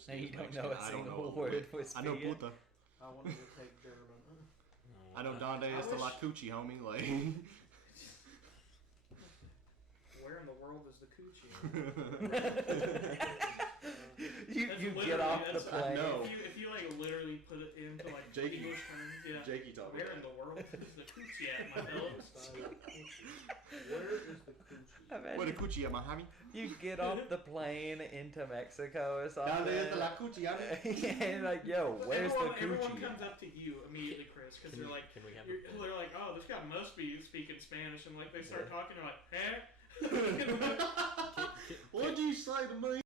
just Now you use don't Mexican. know a I don't know single what word for I know speaking. puta. I wanted to take German. I know Donde is the La Coochie, homie. Like. Where in the world is the coochie? you get off the plane. No. If you like literally put it into like Jakey. English terms, yeah. Jakey talking. Where in the world is the coochie at, my fellas? Where is the coochie? Where the coochie at, my homie? You get off the plane into Mexico or something. Donde is the La Coochie, homie? And like, yo, where's Everyone the comes coochie? up to you immediately, Chris, because they're like, Can we have they're like, oh, this guy must be speaking Spanish, and like they start talking, they're like, eh? What'd you say to me?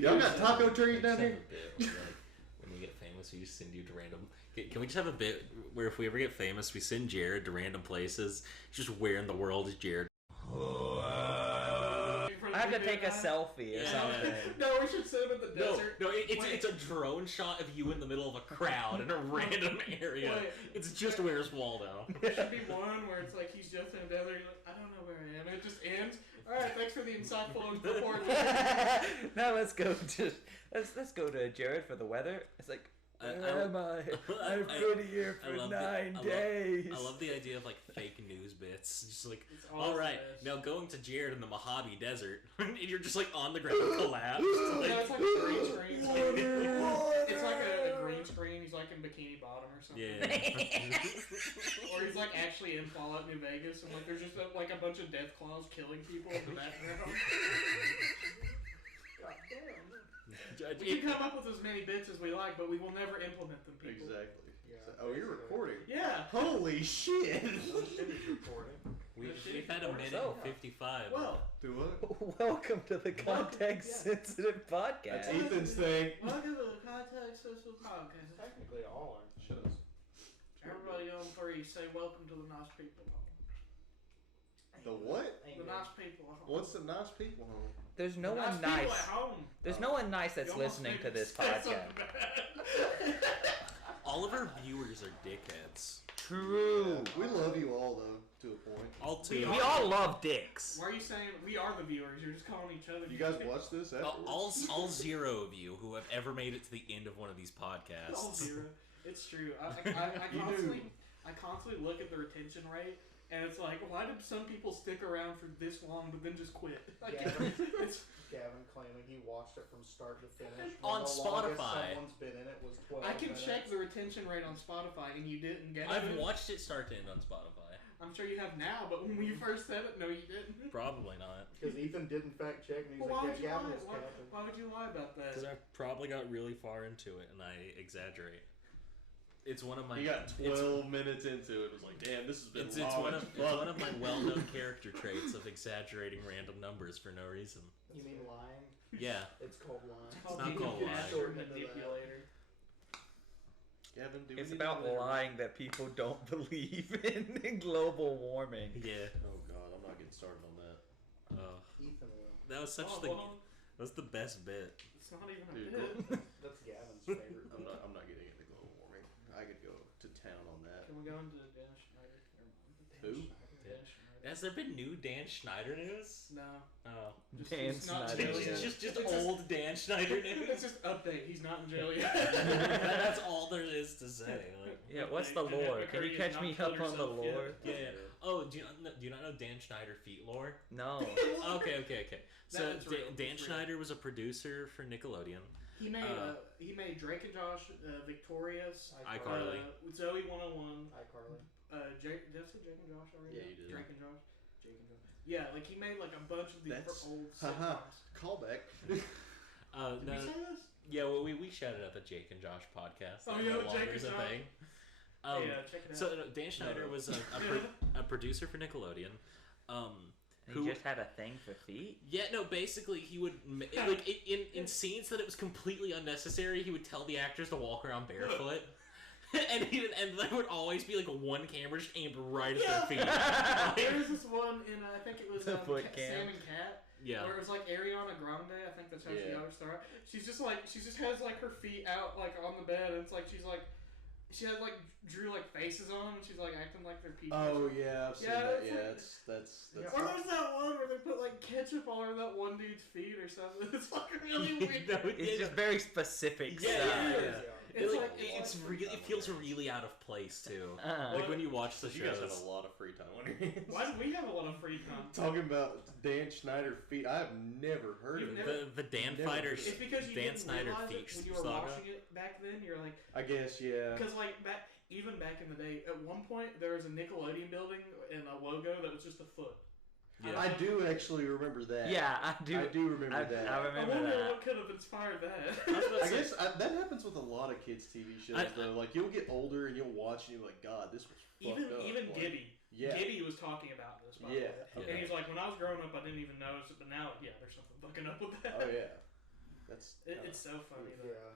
Y'all got taco trees down here? When we get famous, we just send you to random. Can we just have a bit where if we ever get famous, we send Jared to random places? Just where in the world is Jared? I have to take a selfie or something. No, we should send him in the desert. No, it's a drone shot of you in the middle of a crowd in a random area. Wait. It's just where's Waldo. There should be one where it's like he's just in a desert. He's like, I don't know where I am. And it just ends. All right, thanks for the insightful report. Now let's go to Jared for the weather. It's like, where am I? I've been here for 9 days. I love the idea of like fake news bits. Just like, always all right, the best. now going to Jared in the Mojave Desert, and you're just like on the ground collapsed. No, it's like a green screen. It's like a green screen. He's like in Bikini Bottom or something. Yeah. Or he's like actually in Fallout New Vegas, and like there's just like a bunch of death claws killing people in the background. God damn. We can come up with as many bits as we like, but we will never implement them, people. Exactly. Yeah, So, you're recording? Yeah. Holy shit! We've had a minute and 55. Well, Do what? Welcome to the Context Sensitive Podcast. That's Ethan's thing. welcome to the Context Social Podcast. Technically, all are. Shut up. Everybody on three say welcome to the nice people home. The what? The nice people home. What's the nice people home? There's no The one people nice. at home. There's no one nice that's You almost listening made to me this say podcast. something bad. All of our viewers are dickheads. True. We love you all though, to a point. All two. We all love dicks. Why are you saying we are the viewers? You're just calling each other. You guys watch this afterwards? All zero of you who have ever made it to the end of one of these All podcasts. zero. It's true. I constantly look at the retention rate, and it's like, why did some people stick around for this long but then just quit? Like, it's Gavin claiming he watched it from start to finish. On When the longest Spotify. Someone's been in it was 12 I can minutes. check the retention rate on Spotify, and you didn't get I've it. watched it start to end on Spotify. I'm sure you have now, but when you first said it, no, you didn't. Probably not. Because Ethan didn't fact check and he's Well, why like, would you yeah, Gavin lie? is Why, counting. why would you lie about that? Because I probably got really far into it and I exaggerate. It's one of my. You got 12 minutes into it. It was like, damn, this has been It's long. one of my well-known character traits of exaggerating random numbers for no reason. You mean lying? Yeah. It's called lying. It's not called being a lying. short manipulator. Gavin, do we It's need to about do that? lying that people don't believe in global warming. Yeah. Oh god, I'm not getting started on that. Ethan will. That was such Oh, the. well, That was the best bit. it's not even a Dude, bit. That's Gavin's favorite. I'm not getting into global warming. I could go to town on that. Can we go into Dan Schneider? Who? Dan Schneider. Has there been new Dan Schneider news? No. Oh. Dan He's not Schneider. in jail yet. Just It's old Dan Schneider It's news. just update. He's not in jail yet. That's all there is to say. Like, Yeah, what's the lore? Can you catch me up on the lore? yeah. Oh, do you not know Dan Schneider feet lore? No. Okay. So That's real. Dan That's real. Schneider was a producer for Nickelodeon. He made Drake and Josh victorious. iCarly. Zoe 101. iCarly. Did I say Jake and Josh already? Yeah, you did. Drake and Josh. Jake and Josh. Yeah, like he made like a bunch of these That's- old Haha. sitcoms. Callback. Did No, we say this? yeah, well, we shouted out the Jake and Josh podcast. Oh, That yeah, no longer Jake is and a Josh. thing. Yeah, check it out. So Dan Schneider was a producer for Nickelodeon. He just had a thing for feet? Yeah, no, basically he would, like, in scenes that it was completely unnecessary, he would tell the actors to walk around barefoot. and there would always be, like, one camera just aimed right at their feet. There was this one in, I think it was The foot cam. Sam and Cat. Yeah. Where it was like Ariana Grande, I think that's how she Yeah. always started. She just has like her feet out like on the bed, and it's like she's like she had like drew like faces on them, and she's like acting like they're people. Oh yeah, I've seen Yeah, that. it's Yeah, like- that's. Or there's that one where they put like ketchup all over that one dude's feet or something. It's like really weird. No, It's just very specific Yeah, stuff. yeah. It's Like, like it's really, it feels really out of place too. Uh-huh. Like when you watch the You guys have shows. a lot of free time on your hands. Why do we have a lot of free time? Talking about Dan Schneider feet, I have never heard You've of never- it. The Dan Never. Fighter, It's because you Dan didn't Snyder realize it feet when you were saga. watching it back then. You're like, I guess, yeah. because like even back in the day, at one point there was a Nickelodeon building and a logo that was just a foot. Yeah. I do actually remember that. Yeah, I do. I do remember that. I I remember wonder that. what could have inspired that. I guess that happens with a lot of kids' TV shows, though. Like, you'll get older and you'll watch and you're like, God, this was fucked up. even like, Gibby. Yeah. Gibby was talking about this. By the way. Yeah. And he's like, when I was growing up, I didn't even notice it, but now, yeah, there's something fucking up with that. Oh, yeah. That's. It's so funny though. Yeah.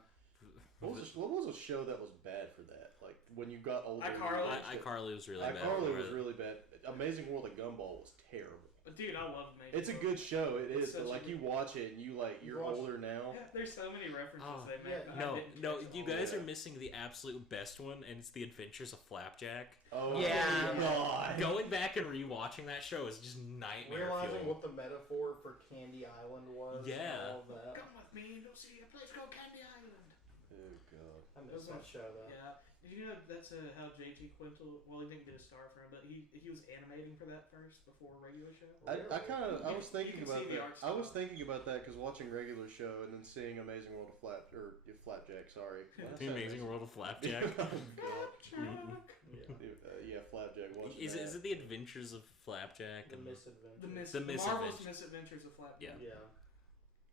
What was a show that was bad for that? Like, when you got older. iCarly. iCarly was really bad. iCarly was really bad. Amazing World of Gumball was terrible. But dude, I love Amazing. It's a World. good show. It It's is, but such a like good- you watch it and you're watch- older now. Yeah, there's so many references Oh, they make. yeah. that I didn't No, catch you all. guys Yeah. are missing the absolute best one, and it's The Adventures of Flapjack. Oh Yeah. God. Going back and rewatching that show is just nightmare Realizing fuel. what the metaphor for Candy Island was. Yeah. And all of that. Come with me and you'll see a place called Candy Island. Oh God. I missed that show though. Yeah. Did you know that's how J.G. Quintel? Well, he didn't get a star for him, but he was animating for that first before a regular show. I You was can thinking see about the that. art I was style. thinking about that because watching regular show and then seeing Amazing World of Flapjack. Sorry. Why did I The say Amazing World of Flapjack. oh God. Yeah. Yeah, Flapjack. Watching Is that. it The Adventures of Flapjack? The and- Misadventure. The Marvelous Misadventures. Misadventures of Flapjack. Yeah. Yeah.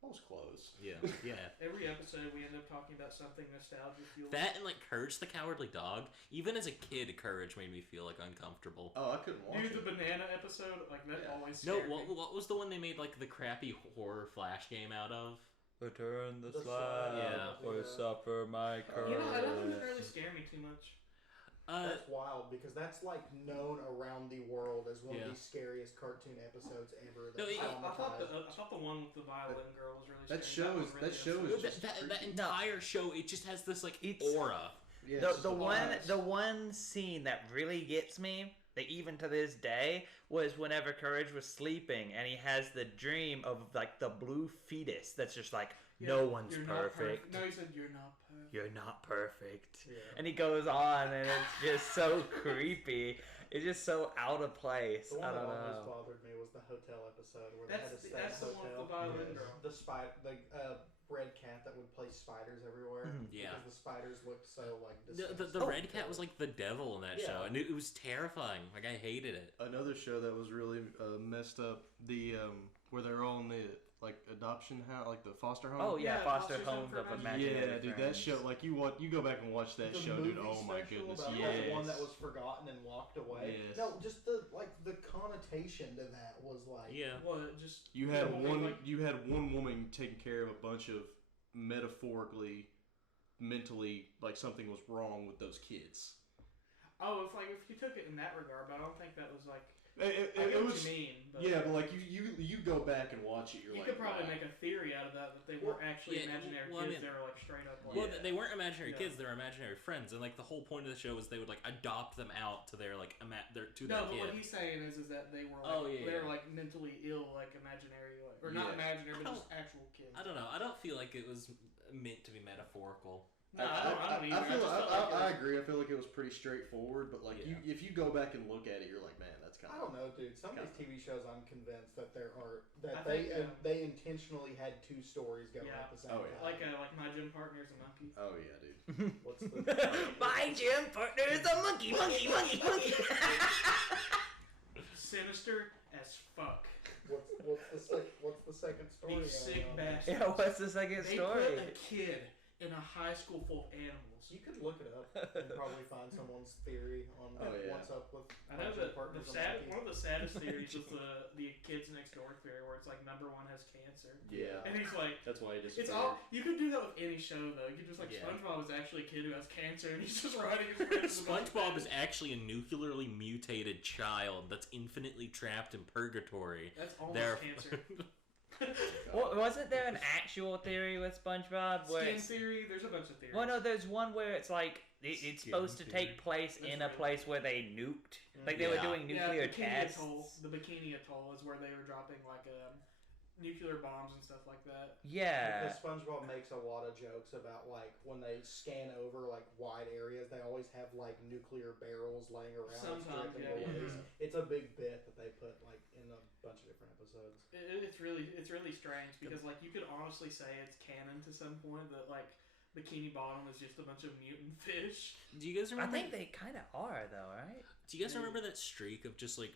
I was close. Yeah, yeah. Every episode we end up talking about something nostalgia fueled. That and like Courage the Cowardly Dog. Even as a kid, Courage made me feel like uncomfortable. Oh, I couldn't watch Dude, it. the banana episode, like that Yeah. always No, scared me. what was the one they made like the crappy horror flash game out of? Return the The slab, slab, Yeah. or yeah. suffer my curse. You know, that doesn't really scare me too much. That's wild because that's like known around the world as one Yeah. of the scariest cartoon episodes ever. No, That I thought the one with the violin girl was really That scary. show one is- really that show upset is me. just that creepy. entire show, it just has this like It's- aura. Yeah, the it's the just one vibes. the one scene that really gets me, that even to this day, was whenever Courage was sleeping and he has the dream of like the blue fetus that's just like, Yeah, no one's you're not perfect. No, he said you're not perfect. You're not perfect. Yeah. And he goes on, and it's just so creepy. It's just so out of place. The I one that don't always know. bothered me was the hotel episode where they had to stay That's at the a one with hotel. the violin Yes. girl. The red cat that would place spiders everywhere. Mhm. Yeah. Because the spiders looked so like The disgusting. red cat was like the devil in that Yeah. show, and it was terrifying. Like I hated it. Another show that was really messed up. The where they're all in the like adoption house, like the foster home. Oh yeah, Yeah, foster Foster's Home homes for of Imaginary imaginary Yeah, dude, that friends. show, like you go back and watch that The show, dude. movie Oh my special goodness, about yes. the one that was forgotten and locked away. Yes. No, just the connotation to that was like Yeah. What? Just You had the whole thing, one woman taking care of a bunch of metaphorically, mentally, like something was wrong with those kids. Oh, if you took it in that regard, but I don't think that was like. It, I get it what was, you mean. But yeah, but like you go back and watch it, you're you like, could probably wow. make a theory out of that they weren't actually yeah, imaginary well, I kids. mean- They were like straight up. Like, Well, Yeah. they weren't imaginary Yeah. kids; they were imaginary friends, and like the whole point of the show was they would like adopt them out to their like to No, their but kid. what he's saying is that they were like, Oh, yeah, they're yeah. like mentally ill, like imaginary, like, or not Yeah. imaginary, but I just actual kids. I don't know. I don't feel like it was meant to be metaphorical. No, I don't either. I feel just felt like it I was- agree. I feel like it was pretty straightforward, but like Yeah. if you go back and look at it, you're like, man, that's kind I of. don't know, dude. Some of these TV shows, I'm convinced that I they think, they intentionally had two stories going Yeah. at the same Oh, yeah. time. like my gym partner's a monkey. Oh yeah, dude. What's the My gym partner is a monkey. Sinister as fuck. what's the second story? These sick on? bastards. Yeah, what's the second They story? put a kid in a high school full of animals. You could look it up and probably find someone's theory on Oh, yeah. what's up with. I know gym that partners one of the saddest theories is the kids next door theory, where it's like number one has cancer, Yeah, and he's like, that's why he just. it's all you could do that with any show though. You could just like Yeah. SpongeBob is actually a kid who has cancer, and he's just riding his friends. SpongeBob is actually a nuclearly mutated child that's infinitely trapped in purgatory. That's almost There- cancer. Well, wasn't there an actual theory with SpongeBob where Skin it's, theory. There's a bunch of theories. well, no, there's one where it's like it's Skin supposed to theory. take place That's in a real. place where they nuked, like they were Yeah. doing nuclear Bikini tests. Atoll. The Bikini Atoll is where they were dropping like nuclear bombs and stuff like that. Yeah. Because SpongeBob makes a lot of jokes about like when they scan over like wide areas, they always have like nuclear barrels laying around. Sometimes, dripping yeah. away. Mhm. It's a big bit that they put like in a bunch of different episodes. It's really strange because like you could honestly say it's canon to some point that like Bikini Bottom is just a bunch of mutant fish. Do you guys I remember? think they kind of are though, right? Do you guys remember that streak of just like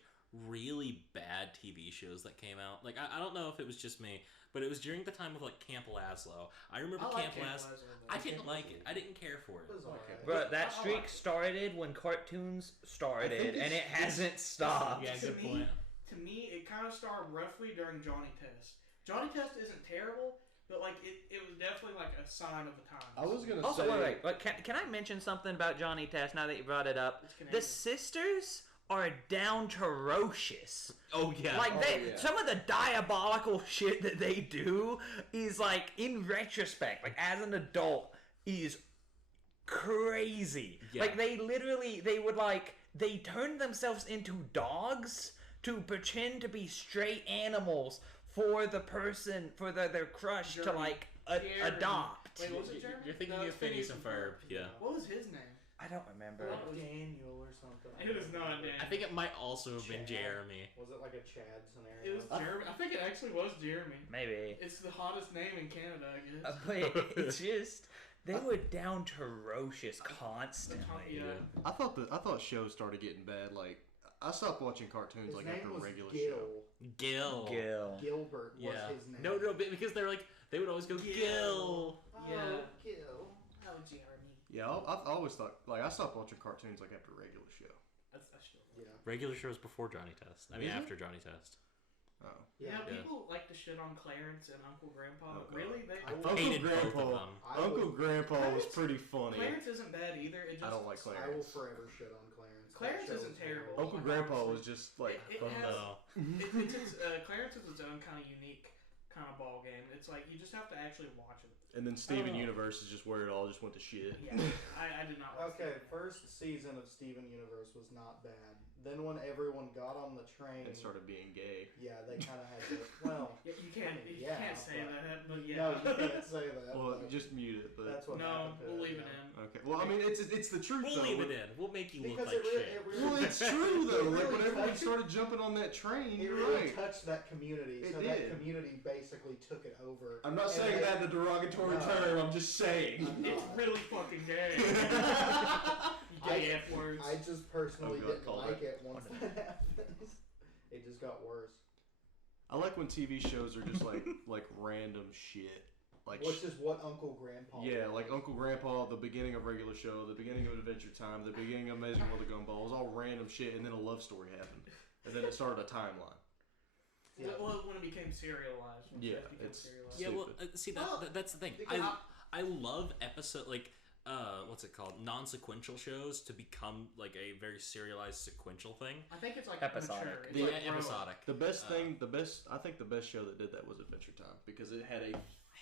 really bad TV shows that came out? Like I don't know if it was just me, but it was during the time of like Camp Lazlo. I remember I like Camp Camp Lazlo. Lazlo, I though. didn't like it. I didn't care for It was it. alright. Bro, that I streak like it. started when cartoons started, think and it it's- hasn't stopped. Yeah, To good me- point. To me, it kind of started roughly during Johnny Test. Johnny Test isn't terrible, but like it was definitely like a sign of the times. I was gonna Also, say. wait. But can I mention something about Johnny Test now that you brought it up? It's The Canadian. sisters are down ferocious. Oh yeah. Like Oh, yeah. some of the diabolical shit that they do is like, in retrospect, like as an adult, is crazy. Yeah. Like they turned themselves into dogs to pretend to be stray animals for the person, for their crush to Jeremy. like Jeremy. adopt. Wait, what was it Jeremy? You're thinking No, of it's Phineas and Ferb. Yeah. What was his name? I don't remember. What was- Daniel or something. It was not Dan. I think it might also have been Chad. Jeremy. Was it like a Chad scenario? It was Jeremy. I think it actually was Jeremy. Maybe. It's the hottest name in Canada, I guess. But it's just they were down ferocious constantly. Yeah. I thought shows started getting bad. Like I stopped watching cartoons His like name after a was regular Gil. show. Gil. Gil. Gilbert was Yeah. his name. No, because they're like they would always go Gil. Oh, Yeah. Gil. Oh, Jeremy. Yeah, I always thought like I stopped watching cartoons like after a regular show. That's still. Yeah. Regular shows before Johnny Test. I mean Is it? after Johnny Test. Oh, Yeah, Yeah. people like to shit on Clarence and Uncle Grandpa. Oh, God. Really? I Uncle hated both of Grandpa. them. I Uncle would- Grandpa was Clarence- pretty funny. Clarence isn't bad either. It just, I don't like I will Clarence. forever shit on Clarence. Clarence That show isn't was terrible. horrible. Uncle Like, Grandpa honestly. was just like It fun. has- No. It's Clarence is its own kind of unique kind of ball game. It's like you just have to actually watch it. And then Steven Oh. Universe is just where it all just went to shit. Yeah, I did not. Watch Okay, that. first season of Steven Universe was not bad. Then when everyone got on the train, And started being gay. yeah, they kind of had to. Well, Yeah, you can't. You Yeah, can't say but- that. But yeah. no, you can't say that. Well, but just mute it. But that's what No, happened to we'll it, leave yeah. it in. okay. Well, I mean, it's the truth We'll though. leave it in. We'll make you look Because like it really, shit. it really, Well, it's true though. It Like really when everyone touched- started jumping on that train, it you're really right. touched that community. It So did. that community basically took it over. I'm not And saying they- that in a derogatory No. term. I'm just saying. I'm It's not. really fucking gay. You gay F words. I just personally Oh, God, didn't call like it. it once that happened. It just got worse. I like when TV shows are just like random shit. Like Which is what Uncle Grandpa yeah, was. like Uncle Grandpa, the beginning of regular show, the beginning of Adventure Time, the beginning of Amazing World of Gumball. It was all random shit, and then a love story happened, and then it started a timeline. Yeah. Well, when it became serialized. When Yeah, shows became it's- serialized. Yeah, well, Stupid. see Well, that's the thing. because I love episode like what's it called? Non-sequential shows to become like a very serialized sequential thing. I think it's like Episodic. mature. It's The like growing. episodic. The best Uh, thing, I think the best show that did that was Adventure Time because it had a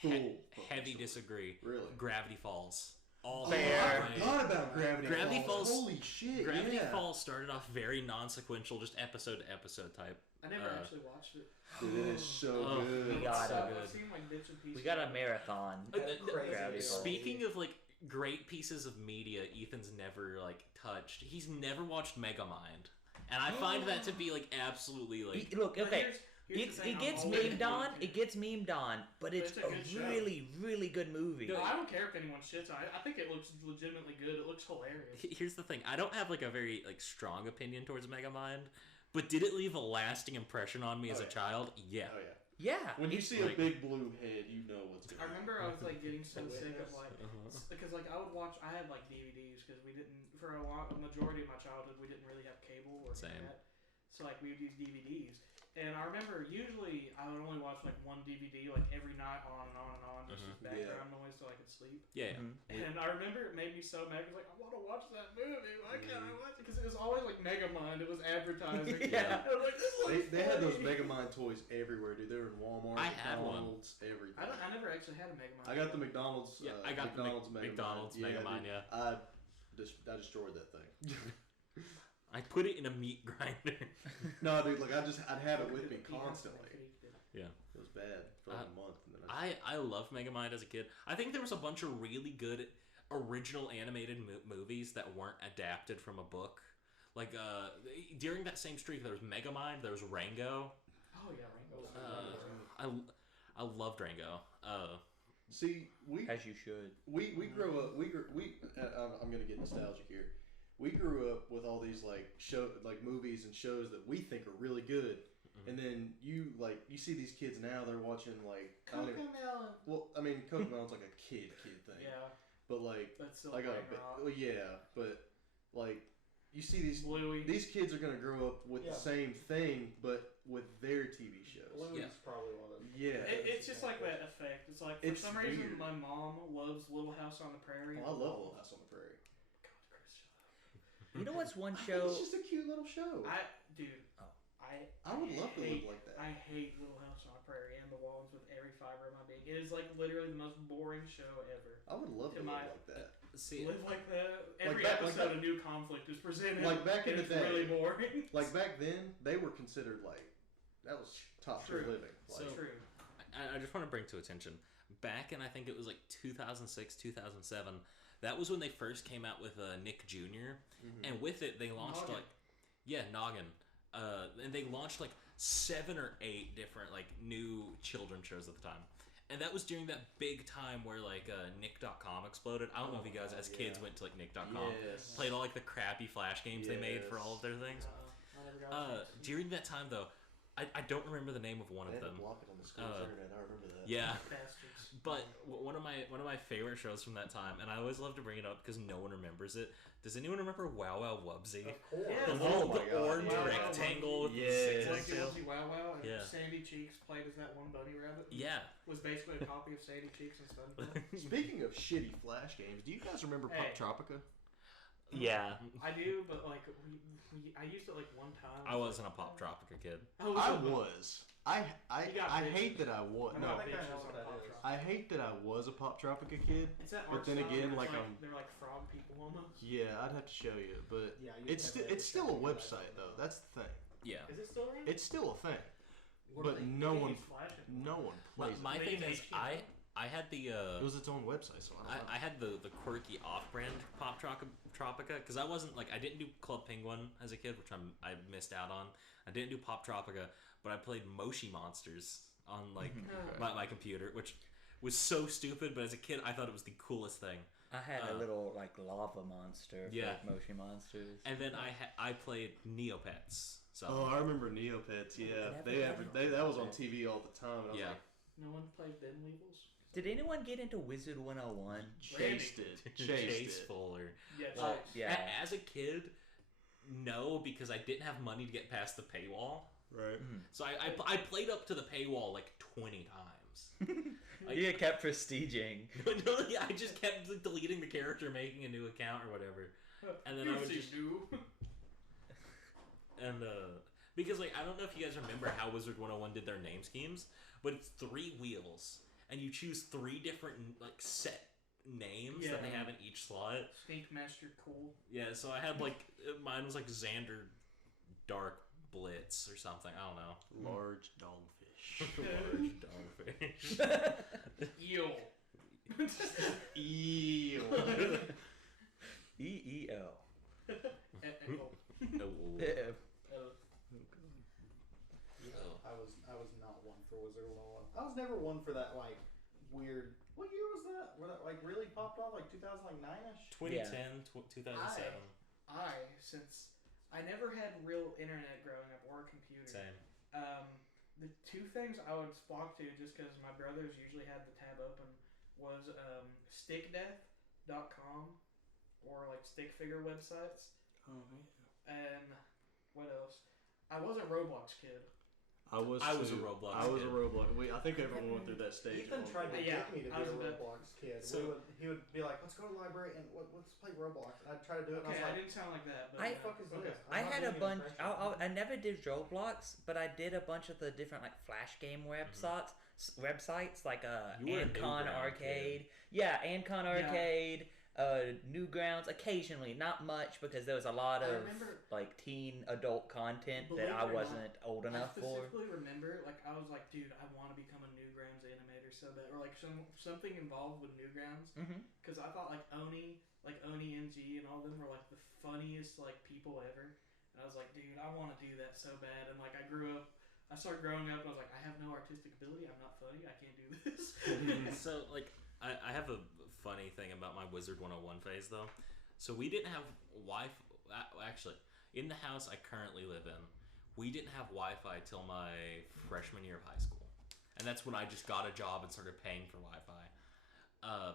full Heavy fucking story. disagree. Really? Gravity Falls. All Fair. I the way. forgot about Gravity, Gravity Falls- Holy shit! Gravity yeah. Falls started off very non-sequential, just episode to episode type. I never Uh, actually watched it. Dude, it is so Oh, good. we got so it. I've good. seen like bits and pieces. We got a of it. marathon. Crazy. Gravity Falls. Speaking of like great pieces of media, Ethan's never like touched. He's never watched Megamind, and I find that to be like absolutely like. Look, But okay, here's the thing, it I'm gets always memed on. going to- It gets memed on, but it's it's a a good show. really, really good movie. No, I don't care if anyone shits on it. I think it looks legitimately good. It looks hilarious. Here's the thing. I don't have like a very like strong opinion towards Megamind, but did it leave a lasting impression on me as Oh, a yeah. child? Yeah. Oh yeah. Yeah, When you it's- see like- a big blue head, you know what's going I on. remember I was like getting so The sick of Witness. like Uh-huh. because like I would watch. I had like DVDs because we didn't for a majority of my childhood we didn't really have cable or Same. internet, so like we would use DVDs. And I remember usually I would only watch like one DVD like every night on and on and on, just as background noise so I could sleep. Yeah. And I remember it made me so mad. I was like, I want to watch that movie. Why can't I watch it? Because it was always like Megamind. It was advertising. Yeah. I was like, this looks They had those funny. Megamind toys everywhere, dude. They were in Walmart, I had one. McDonald's, everything. I never actually had a Megamind. I got the McDonald's. Yeah, I got McDonald's the McDonald's Megamind. dude. Yeah. I destroyed that thing. I put it in a meat grinder. No, dude, like I'd have it with me constantly. Yeah. It was bad for like a month, and then I loved Megamind as a kid. I think there was a bunch of really good original animated movies that weren't adapted from a book. Like during that same streak, there was Megamind, there was Rango. Oh yeah, Rango. I loved Rango. See, As you should. we grew up. I'm gonna get nostalgic here. We grew up with all these like movies and shows that we think are really good, and then you see these kids now. They're watching like Cocomelon. Well, I mean, Cocomelon's like a kid thing. Yeah. But like, That's still I got Ragnarok. well, yeah, but like, you see these Bluey. these kids are gonna grow up with the same thing, but with their TV shows. Bluey's probably one of those. Yeah. It's just like that effect. It's like for It's some reason weird. my mom loves Little House on the Prairie. Oh, I love Little House on the Prairie. God, Chris, shut up. You know what's one It's show? just a cute little show. Dude, Oh. I would love to live like that. I hate Little House on the Prairie and the Walls with every fiber of my being. It is like literally the most boring show ever. I would love to To live my- like that. See, Live like that. Every back- like episode back- a new conflict is presented. Like back in and the it's day. really boring. Like back then, they were considered like that was top tier True. living. Like, So- True. I just want to bring to attention, back in I think it was like 2006, 2007, that was when they first came out with Nick Jr. And with it, they launched Noggin. Noggin. And they launched like 7 or 8 different like new children shows at the time. And that was during that big time where like Nick.com exploded. I don't know if you guys as kids went to like Nick.com, Yes. played all like the crappy Flash games they made for all of their things. I never got a chance to- During that time though, I don't remember the name of one they of had to them. block it on the school's internet. I remember that. Yeah. Bastards. But one of my favorite shows from that time, and I always love to bring it up because no one remembers it. Does anyone remember Wow Wow Wubsy? Of course. Yeah. The Oh little my God, orange yeah. rectangle with Yes. the six Like legs tail. Guilty Wow Wow and Yeah. Sandy Cheeks played as that one bunny rabbit. Yeah. Was basically a copy of Sandy Cheeks and SpongeBob. Speaking of shitty Flash games, do you guys remember Hey. Poptropica? Yeah. I do, but like I used it like one time. I wasn't a Poptropica kid. I was. I You got hate bitches. that I was. I No, got I think I bitches know on what that Pop is. Tropica. I hate that I was a Poptropica kid. It's that But art then style again, where it's like, they're like frog people almost. Yeah, I'd have to show you, but Yeah, you it's have to still a check it out. website though. That's the thing. Yeah. Is it still around? It's still a thing, What but do they- no they one, use Flash anymore? no one My, plays my it. thing They is, use I had the It was its own website, so I don't know. I had the quirky off-brand Poptropica because I wasn't like I didn't do Club Penguin as a kid, which I missed out on. I didn't do Poptropica, but I played Moshi Monsters on like my computer, which was so stupid. But as a kid, I thought it was the coolest thing. I had a little like lava monster. Yeah. For, like, Moshi monsters. And then I played Neopets. So Oh, I remember Neopets. Yeah, that was on TV all the time. And I was yeah. like, No one played Ben Weevils? Did anyone get into Wizard 101? chased it, chased it. Fuller. Yes. Well, Yeah. As a kid, no, because I didn't have money to get past the paywall. Right. So I played up to the paywall like 20 times. Like- You kept prestiging. No, yeah, I just kept like, deleting the character, making a new account or whatever, and then I would just because like I don't know if you guys remember how Wizard 101 did their name schemes, but it's 3 wheels, and you choose 3 different like set names that they Yeah. have in each slot. Snake Master Cool. Yeah, so I had like mine was like Xander Dark Blitz or something. I don't know. Large dogfish. Large dogfish. Eel. Eel. EEL. No. I was not one for Wizard 101. I was never one for that like weird. What year was that? Where that like really popped off? Like 2009ish. 2010, 2007. Since I never had real internet growing up or a computer. Same. The 2 things I would flock to just because my brothers usually had the tab open was stickdeath.com or like stick figure websites. Oh man. And what else? I was a Roblox kid. I was a too. Roblox I was a kid. Roblox. I think everyone went through that stage. Ethan at one tried to point. get me to be I was a a bit- Roblox kid. So- He would be like, let's go to the library and let's play Roblox. And I'd try to do it, and Okay, I I was didn't sound like that. But like, I- what the fuck is okay. this? I I'm not had a doing bunch. any impressions. I never did Roblox, but I did a bunch of the different like Flash game websites like You were a Ancon Newground Arcade. Yeah, Ancon Arcade. Newgrounds occasionally, not much because there was a lot I of remember- like teen adult content Believe that it I or wasn't old I enough for. specifically remember, like, I was like, dude, I want to become a Newgrounds animator so bad, or like something involved with Newgrounds, because I thought like Oni NG, and all of them were like the funniest like people ever, and I was like, dude, I want to do that so bad, and like I started growing up, and I was like, I have no artistic ability, I'm not funny, I can't do this. So, like, I have a funny thing about my Wizard 101 phase, though. So, we didn't have Wi-Fi. Actually, in the house I currently live in, we didn't have Wi-Fi till my freshman year of high school. And that's when I just got a job and started paying for Wi-Fi.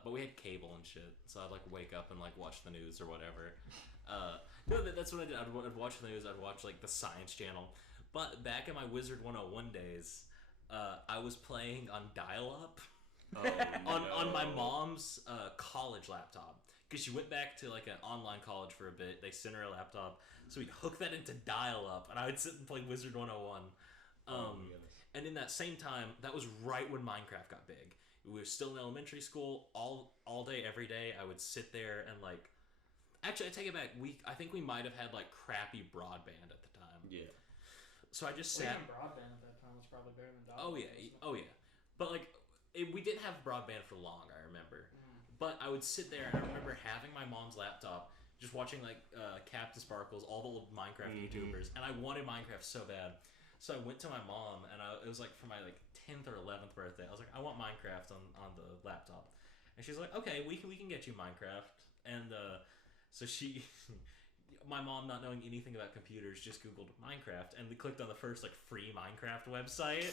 But we had cable and shit, so I'd, like, wake up and, like, watch the news or whatever. No, that's what I did. I'd watch the news, I'd watch, like, the Science Channel. But back in my Wizard 101 days, I was playing on dial-up. On my mom's college laptop, because she went back to like an online college for a bit. They sent her a laptop, so we'd hook that into dial-up, and I would sit and play Wizard 101. And in that same time, that was right when Minecraft got big. We were still in elementary school. All day, every day, I would sit there and like. Actually, I take it back. I think we might have had like crappy broadband at the time. Yeah. So I just Well, sat. even broadband at that time was probably better than Oh dial-up, yeah, wasn't it? oh yeah. But like, we didn't have broadband for long. I remember, but I would sit there and I remember having my mom's laptop, just watching like Captain Sparkles, all the old Minecraft YouTubers, and I wanted Minecraft so bad. So I went to my mom, and it was like for my like 10th or 11th birthday. I was like, I want Minecraft on the laptop, and she's like, okay, we can get you Minecraft, and so she. My mom, not knowing anything about computers, just Googled Minecraft, and we clicked on the first like free Minecraft website,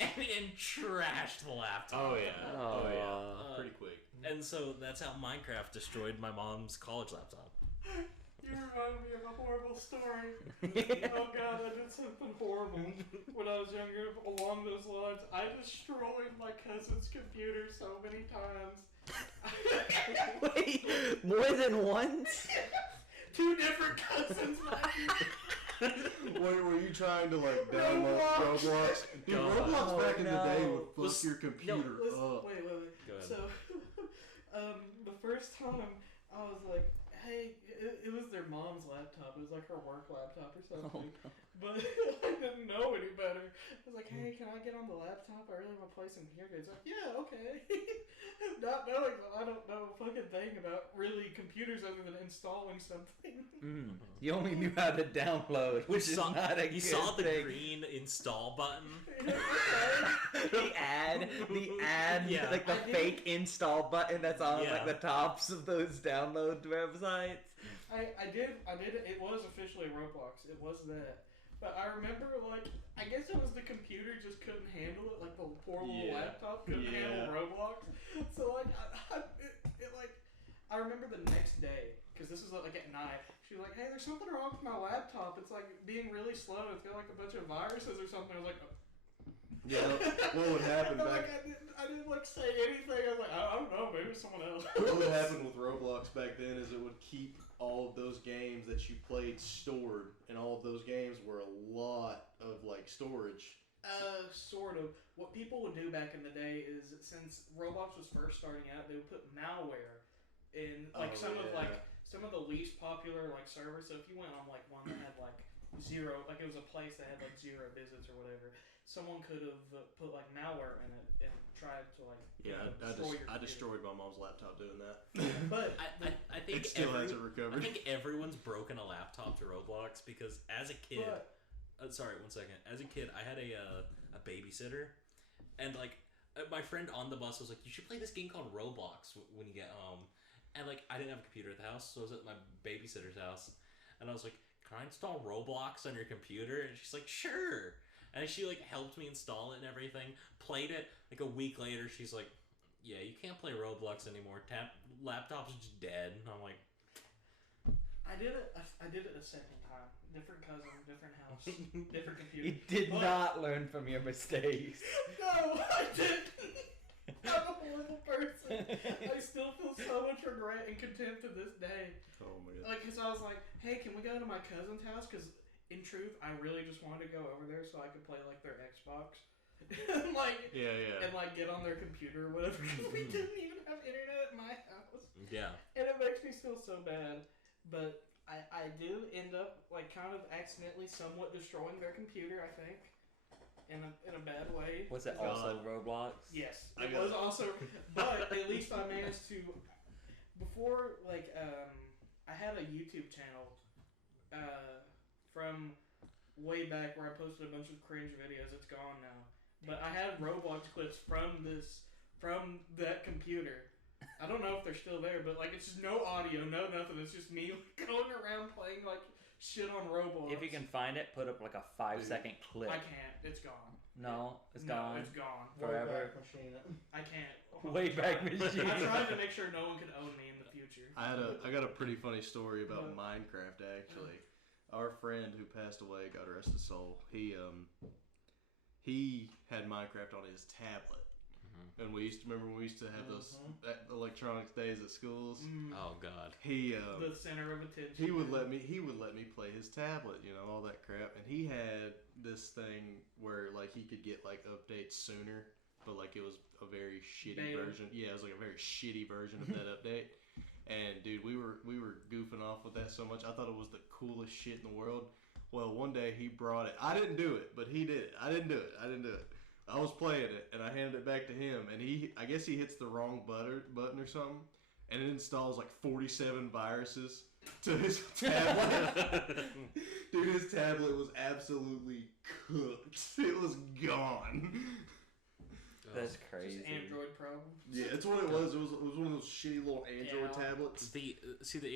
and trashed the laptop. Oh yeah. Pretty quick. And so that's how Minecraft destroyed my mom's college laptop. You remind me of a horrible story. Oh god, I did something horrible when I was younger along those lines. I destroyed my cousin's computer so many times. Wait, more than once? 2 different cousins, Were you trying to like download Roblox? Dude, Roblox back in the day would fuck your computer up. Wait. Go ahead. So, the first time I was like, hey, it was their mom's laptop. It was like her work laptop or something. But I didn't know any better. I was like, hey, can I get on the laptop? I really want to play some video games. Like, yeah, okay. Not knowing that I don't know a fucking thing about really computers other than installing something. You only knew how to download, which is not a You good saw the thing. green install button. the ad, Yeah. like the I did- fake install button that's on Yeah. like the tops of those download websites. I did. It was officially Roblox. It was that. But I remember, like, I guess it was the computer just couldn't handle it. Like, the poor little laptop couldn't handle Roblox. So, like, I remember the next day, because this was, like, at night. She was like, hey, there's something wrong with my laptop. It's, like, being really slow. It's got, like, a bunch of viruses or something. I was like, Yeah. What would happen and, back? like, I didn't, like, say anything. I was like, I don't know. Maybe it's someone else. What would happen with Roblox back then is it would keep all of those games that you played stored, and all of those games were a lot of like storage. Sort of. What people would do back in the day is, since Roblox was first starting out, they would put malware in like some of the least popular like servers. So if you went on like one that had like 0, like it was a place that had like 0 visits or whatever, someone could have put like malware in it and tried to like destroy your I computer. destroyed my mom's laptop doing that. But I think It still hasn't recovered. I think everyone's broken a laptop to Roblox because as a kid, sorry, 1 second. As a kid, I had a babysitter, and like my friend on the bus was like, "You should play this game called Roblox when you get home." And like I didn't have a computer at the house, so I was at my babysitter's house, and I was like, "Can I install Roblox on your computer?" And she's like, "Sure." And she like helped me install it and everything. Played it. Like a week later, she's like, "Yeah, you can't play Roblox anymore. Laptop's just dead." And I'm like, I did it a second time. different cousin, different house, different computer. You did But- not learn from your mistakes. No, I didn't. I'm a horrible person. I still feel so much regret and contempt to this day. Oh my god. Like, cause I was like, hey, can we go to my cousin's house? Cause in truth, I really just wanted to go over there so I could play like their Xbox, and like, Yeah. and like get on their computer or whatever. Cause we didn't even have internet at my house. Yeah. And it makes me feel so bad. But I do end up like kind of accidentally somewhat destroying their computer, I think. In a bad way. Was it God. also Roblox? Yes. I It got was it. also, but at least I managed to, before like, I had a YouTube channel, from way back where I posted a bunch of cringe videos. It's gone now. But I had Roblox clips from that computer. I don't know if they're still there, but like it's just no audio, no nothing. It's just me going around playing like shit on Roblox. If you can find it, put up like a 5-second clip. I can't. It's gone. No, it's No, gone. it's gone. Forever. Wayback Machine. I can't. Wayback Machine. I tried to make sure no one could own me in the future. I got a pretty funny story about What? Minecraft actually. Our friend who passed away, God rest his soul, he had Minecraft on his tablet. And we used to remember when we used to have those electronics days at schools. Oh God. He The center of attention. he would let me play his tablet, you know, all that crap. And he had this thing where like he could get like updates sooner, but like it was a very shitty Beta. version. Yeah, it was like a very shitty version of that update. And dude, we were goofing off with that so much. I thought it was the coolest shit in the world. Well, one day he brought it. I didn't do it, but he did it. I didn't do it. I was playing it, and I handed it back to him, and I guess he hits the wrong button or something, and it installs like 47 viruses to his tablet. Dude, his tablet was absolutely cooked. It was gone. That's Just crazy. Android problems. Yeah, that's what it was. It was one of those shitty little Android Yeah. tablets. The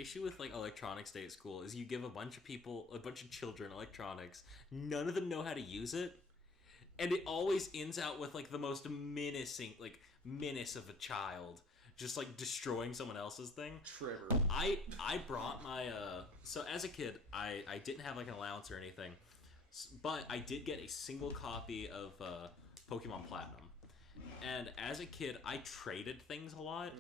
issue with like electronics day at school is you give a bunch of children electronics, none of them know how to use it, and it always ends out with like the most menace of a child just like destroying someone else's thing. Trevor. I brought my so as a kid I didn't have like an allowance or anything, but I did get a single copy of Pokemon Platinum. And as a kid, I traded things a lot.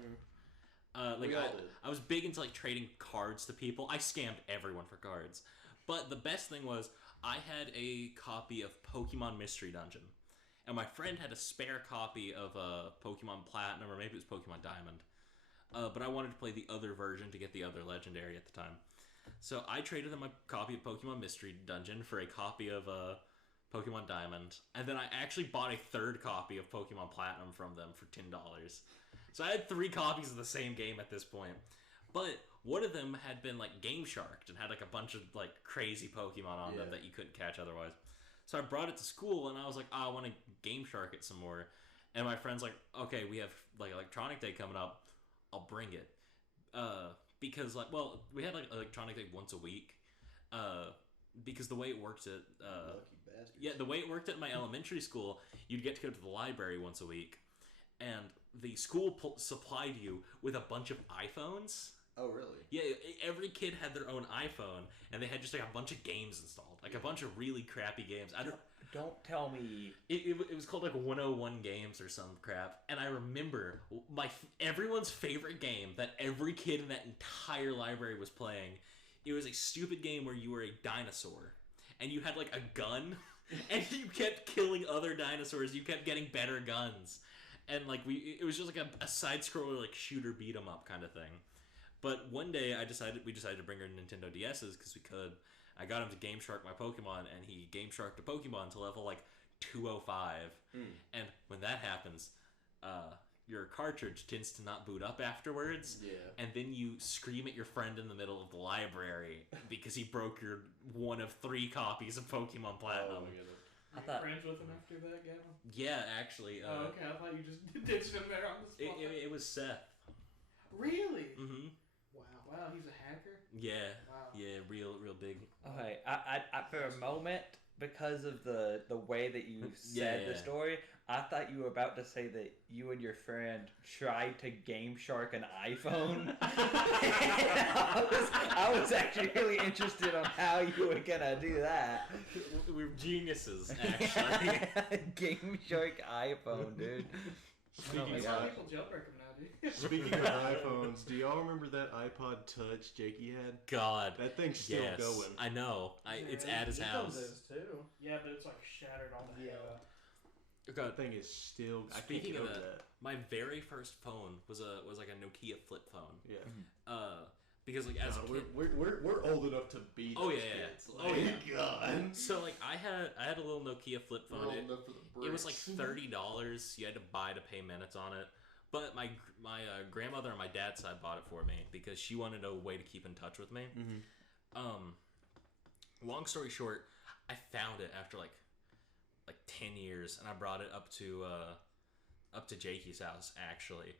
We all did. I was big into like trading cards to people. I scammed everyone for cards. But the best thing was I had a copy of Pokemon Mystery Dungeon. And my friend had a spare copy of Pokemon Platinum, or maybe it was Pokemon Diamond. But I wanted to play the other version to get the other legendary at the time. So I traded them a copy of Pokemon Mystery Dungeon for a copy of Pokemon Diamond, and then I actually bought a third copy of Pokemon Platinum from them for $10. So I had 3 copies of the same game at this point. But one of them had been like Game Sharked and had like a bunch of like crazy Pokemon on them that you couldn't catch otherwise. So I brought it to school and I was like, I want to Game Shark it some more. And my friend's like, okay, we have like Electronic Day coming up. I'll bring it. Because like, well, we had like Electronic Day once a week. Because the way it worked at Lucky bastards. yeah, the way it worked at my elementary school, you'd get to go to the library once a week, and the school supplied you with a bunch of iPhones. Oh, really? Yeah, every kid had their own iPhone, and they had just like a bunch of games installed, like a bunch of really crappy games. Don't tell me. It was called like 101 Games or some crap, and I remember everyone's favorite game that every kid in that entire library was playing. It was a stupid game where you were a dinosaur, and you had like a gun, and you kept killing other dinosaurs. You kept getting better guns, and like it was just like a side scroller like shooter beat 'em up kind of thing. But one day we decided to bring our Nintendo DS's because we could. I got him to Game Shark my Pokemon, and he Game Sharked a Pokemon to level like 205. And when that happens, your cartridge tends to not boot up afterwards. Yeah. And then you scream at your friend in the middle of the library because he broke your one of 3 copies of Pokemon Platinum. Oh, my goodness. Were you friends with him after that, Gavin? Yeah, actually. Oh, okay. I thought you just ditched him there on the spot. It was Seth. Really? Mm-hmm. Wow, he's a hacker? Yeah. Wow. Yeah, real big. Okay, I for a moment, because of the way that you said the story, I thought you were about to say that you and your friend tried to Game Shark an iPhone. I was actually really interested on how you were gonna do that. We're geniuses, actually. Game Shark iPhone, dude. Speaking my of God. People jailbreak them now, dude. Speaking of iPhones, do y'all remember that iPod Touch Jakey had? God. That thing's still Yes. going. I know. It's at his house. Is too. Yeah, but it's like shattered all the hell. That thing is still. I can't Speaking get of over that, my very first phone was like a Nokia flip phone. Yeah. Because like as a kid, we're old enough to be. Oh, those yeah, yeah. kids. Oh, Like, yeah. God. so like I had a little Nokia flip We're phone. old enough for the It was like bricks. $30. You had to buy to pay minutes on it. But my grandmother on my dad's side bought it for me because she wanted a way to keep in touch with me. Long story short, I found it after like 10 years, and I brought it up to Jakey's house actually.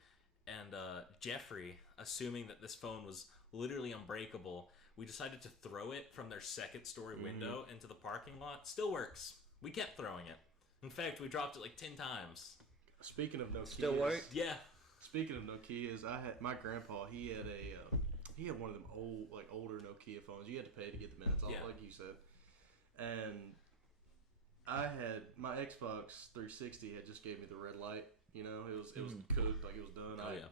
And Jeffrey, assuming that this phone was literally unbreakable, we decided to throw it from their second-story window into the parking lot. Still works. We kept throwing it. In fact, we dropped it like 10 times. Speaking of Nokias, Still work? Yeah. Speaking of Nokias, I had my grandpa. He had one of them older Nokia phones. You had to pay to get the minutes off, Yeah. like you said. And I had my Xbox 360 had just gave me the red light. You know, it was cooked, like it was done. Oh, yeah.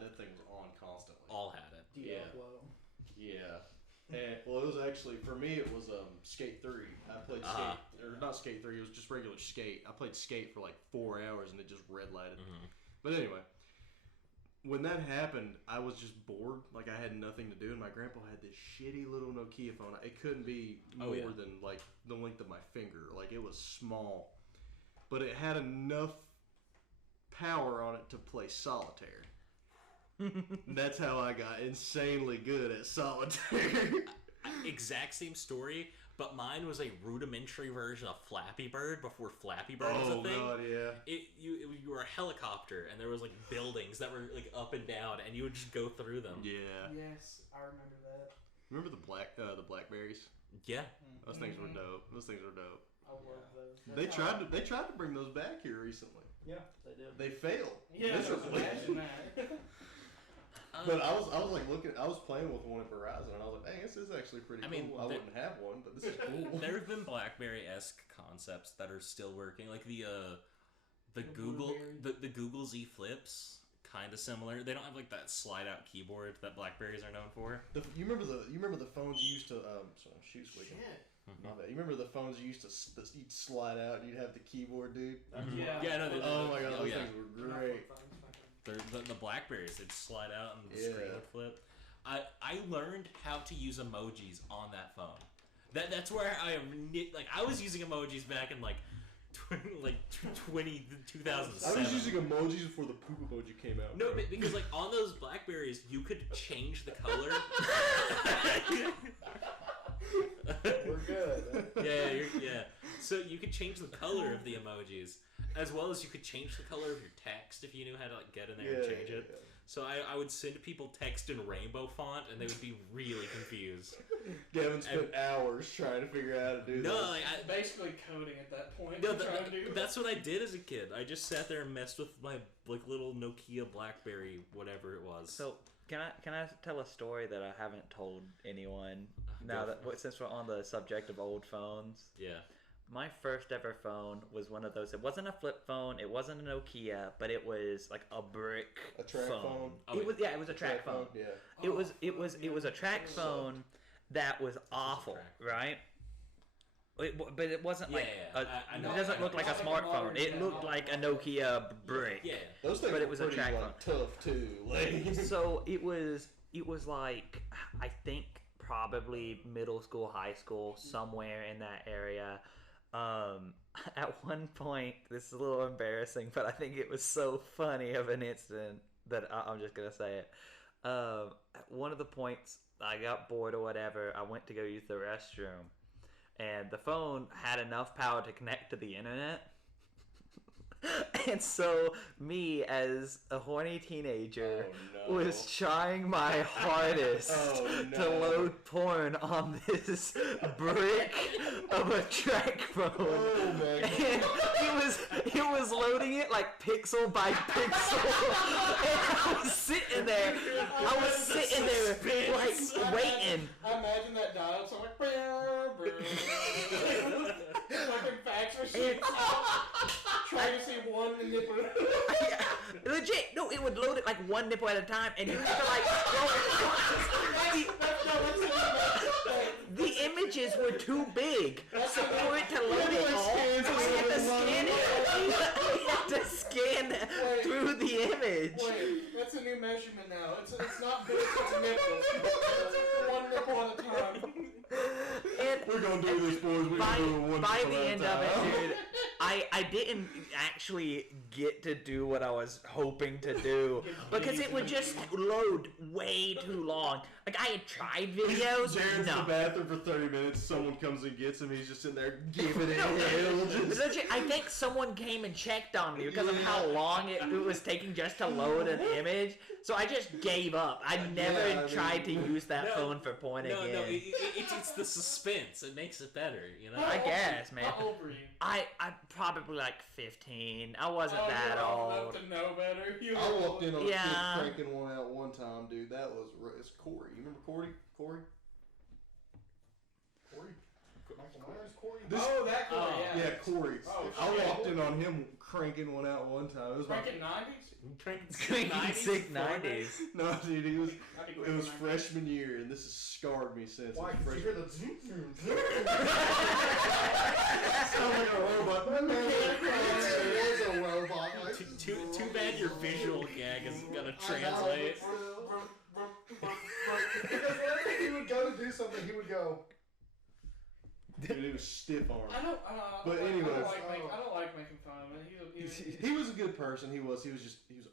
That thing was on constantly. All had it. Diablo. Yeah. And well, it was actually for me. It was Skate 3. I played Skate, or not Skate 3. It was just regular Skate. I played Skate for like 4 hours, and it just red lighted. But anyway, when that happened, I was just bored. Like I had nothing to do, and my grandpa had this shitty little Nokia phone. It couldn't be more than like the length of my finger. Like it was small, but it had enough power on it to play solitaire. That's how I got insanely good at solitaire. Exact same story, but mine was a rudimentary version of Flappy Bird before Flappy Bird was a thing. Oh god, yeah. You were a helicopter, and there was like buildings that were like up and down, and you would just go through them. Yeah. Yes, I remember that. Remember the Blackberries? Yeah. Those things were dope. Those things were dope. I love those. They tried to bring those back here recently. Yeah, they did. They failed. Yeah, miserably. imagine that. But I was like looking. I was playing with one at Verizon, and I was like, "Dang, this is actually pretty I cool." mean, I wouldn't have one, but this is cool. There have been BlackBerry-esque concepts that are still working, like the Google the Google Z Flips, kind of similar. They don't have like that slide-out keyboard that Blackberries are known for. You remember the phones you used to sorry, shoot squeaking. Shit. My bad. You remember the phones you used to you'd slide out and you'd have the keyboard, dude? Yeah. Yeah, no, Oh my god, oh, those yeah. things were great. The Blackberries, they'd slide out and the Yeah. screen would flip. I learnred how to use emojis on that phone. That's where I was using emojis back in like 2007. I was using emojis before the poop emoji came out. No, bro. because like on those Blackberries, you could change the color. We're good. Yeah. So you could change the color of the emojis, as well as you could change the color of your text if you knew how to like get in there and change it. Yeah. So I would send people text in rainbow font, and they would be really confused. Gavin spent hours trying to figure out how to do No, this. like, Basically coding at that point. No, trying to do that's what I did as a kid. I just sat there and messed with my like little Nokia BlackBerry, whatever it was. So can I tell a story that I haven't told anyone? Now Go that for it. since we're on the subject of old phones, Yeah. my first ever phone was one of those. It wasn't a flip phone. It wasn't a Nokia, but it was like a brick A track phone? It was it was a track phone. Yeah. It was a track phone that was awful, track. right? But it wasn't like Yeah, I it know. doesn't look like a Not like a smartphone. modern It looked like a Nokia brick. Yeah. Those things But were it was a pretty track like, tough too. Like So it was like I think probably middle school, high school, somewhere in that area. At one point, this is a little embarrassing, but I think it was so funny of an incident that I'm just gonna say it. At one of the points, I got bored or whatever. I went to go use the restroom, and the phone had enough power to connect to the internet. And so me, as a horny teenager, Oh, no. was trying my hardest Oh, to no. load porn on this brick of a track phone. Oh, my God. And it was loading it like pixel by pixel. And I was sitting there like waiting. I imagine that dial, so like, fucking fax machine, trying to see one nipple. Legit, no, it would load it like one nipple at a time, and you have to like scroll. The images were too big for it to load it all. So we had to scan it. We had to scan through the image. Wait, that's a new measurement now. It's not big, it's nipples. One nipple at a time. And We're gonna do this, boys. We're gonna do it one by nipple the at a end of it, time. dude, I didn't actually get to do what I was hoping to do because it would just load way too long. Like I had tried videos. Jared's in No. the bathroom for 30 minutes. Someone comes and gets him. He's just sitting there giving it hell. Just... Legit, I think someone came and checked on me because of how long it was taking just to load an image. So I just gave up. I never tried to use that phone for porn again. No, it's the suspense. It makes it better, you know? I guess, man. How old were you? I probably like 15. I wasn't Oh, that you're old. old enough to know better. I walked in on a Yeah. kid cranking one out one time, dude. That was it's Corey. You remember Corey? Corey? Michael Myers, Corey. Oh, that Corey, yeah. Yeah, Corey. Oh, I shit. walked in on him cranking one out one time. It was my Cranking 90s? Cranking sick 90s. no, dude. It was It it was freshman year, and this has scarred me since. Why? It was Did you hear the zoom, zoom, zoom? Sound like a robot. It was a robot. Like, Too bad your visual gag isn't gonna translate. Because whenever he would go to do something, he would go. Dude, it was stiff arm. I don't But like, anyways. I don't like making fun of him. He was a good person. He was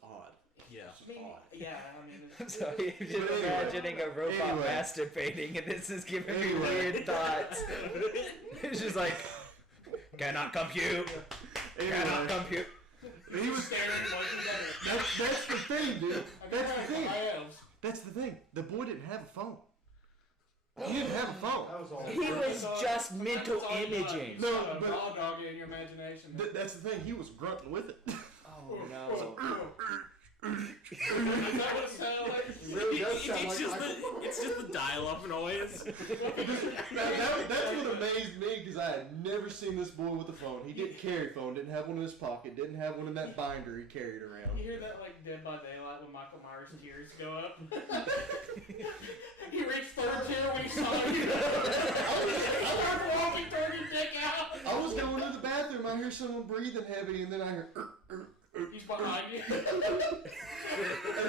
odd. Yeah. I mean, yeah, I mean, I'm sorry, I'm just But anyway. imagining a robot Anyway. masturbating, and this is giving me Anyway. weird thoughts. It's just like, cannot compute, cannot Anyway, compute. he was. staring like That's the thing, dude. That's the thing. I am. That's the thing. The boy didn't have a phone. He didn't have a phone. That was all. He was just mental That's all you got. imaging. No, Got a but- raw dog in your imagination. That's the thing. He was grunting with it. Oh Is no. that what it sounded like? really does sound It's like just Michael it's just the dial-up noise. That's what amazed me because I had never seen this boy with a phone. He didn't carry a phone. Didn't have one in his pocket. Didn't have one in that binder he carried around. You hear that like Dead by Daylight when Michael Myers' tears go up? He reached third tier when he saw you. I started walking, turning your dick out. I was going to the bathroom. I hear someone breathing heavy, and then I hear. He's behind you. And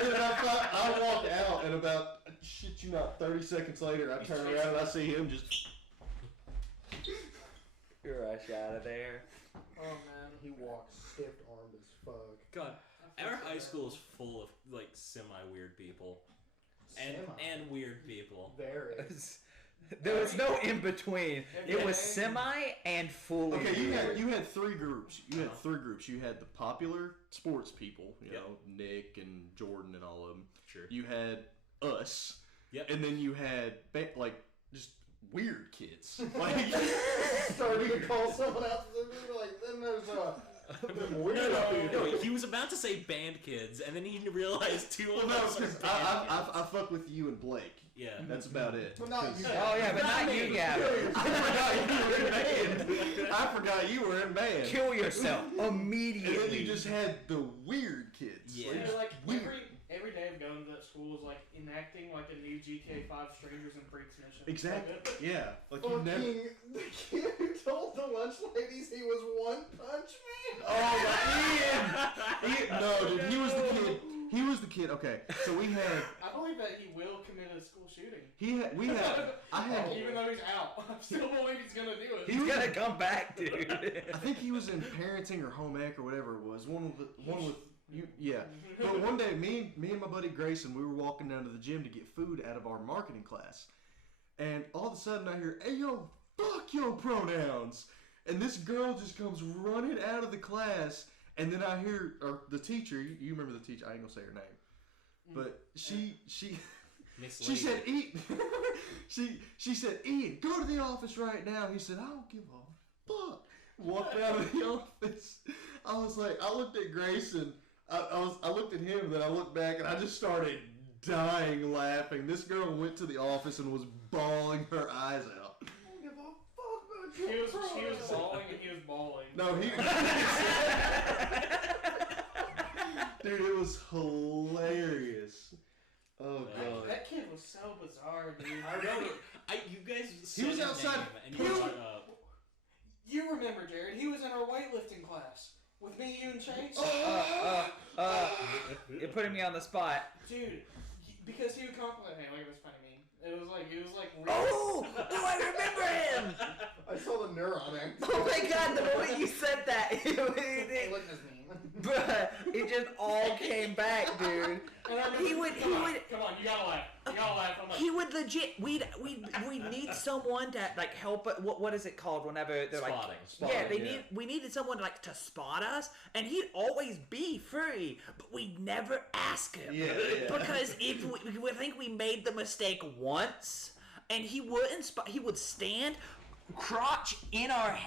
then I walk out, and about shit you not, 30 seconds later, I turn around and I see him just. Rush out of there. Oh man. He walks stiff-armed as fuck. God, our high school is full of like semi-weird people and weird people. There is. There was no in between. It was semi and fully. Okay, weird. you had three groups. You had three groups. You had the popular sports people, you know, Nick and Jordan and all of them. Sure. You had us. Yep. And then you had like just weird kids. Like Starting to call someone else. Like, then there's No, he was about to say band kids, and then he realized two of well, no, us are 'cause band kids. I fuck with you and Blake. Yeah. That's about it. Well, not 'Cause- you. Oh yeah, but not you, Gavin. I forgot you were in band. Kill yourself And then immediately. you just had the weird kids. Yeah. Like, I feel like weird. every day of going to that school was like enacting like a new GTA 5 Strangers and Freaks mission. Exactly. Yeah. Like you never. Fucking the kid who told the lunch ladies he was One Punch Man. Oh, Ian! No, dude, he was the kid. He was the kid. Okay, so we had. I believe that he will commit a school shooting. We had. I had. Even though he's out, I still believe he's gonna do it. He He's was- gonna come back, dude. I think he was in parenting or home ec or whatever it was. One with you. Yeah. But one day, me and my buddy Grayson, we were walking down to the gym to get food out of our marketing class, and all of a sudden I hear, "Hey yo, fuck your pronouns!" And this girl just comes running out of the class And then I hear, or the teacher, you remember the teacher, I ain't gonna say her name, but she said, Ian, she said, Ian, go to the office right now. He said, I don't give a fuck. Walked out of the office. I was like, I looked at Grace and I looked at him, and then I looked back and I just started dying laughing. This girl went to the office and was bawling her eyes out. I don't give a fuck about you. She was bawling and he was bawling. No, he. Dude, it was hilarious. Oh god. That kid was so bizarre, dude. I remember. You guys. He was outside. And he was You remember, Jared? He was in our weightlifting class with me, you, and Chase. You're putting me on the spot. Dude, because he would compliment. Hey, look at this funny meme. It was like real. Oh, I remember him. I saw the neuron act. Oh my god, the moment you said that, Hey, look at this meme. bruh, it just all came back, dude. And I remember, come on, you gotta laugh. I'm like, He would legit. We need someone to like help. What is it called? Whenever they're Spotting. We needed someone like to spot us, and he'd always be free, but we'd never ask him. Yeah. Because if we think we made the mistake once, and he wouldn't. He would stand. Crotch in our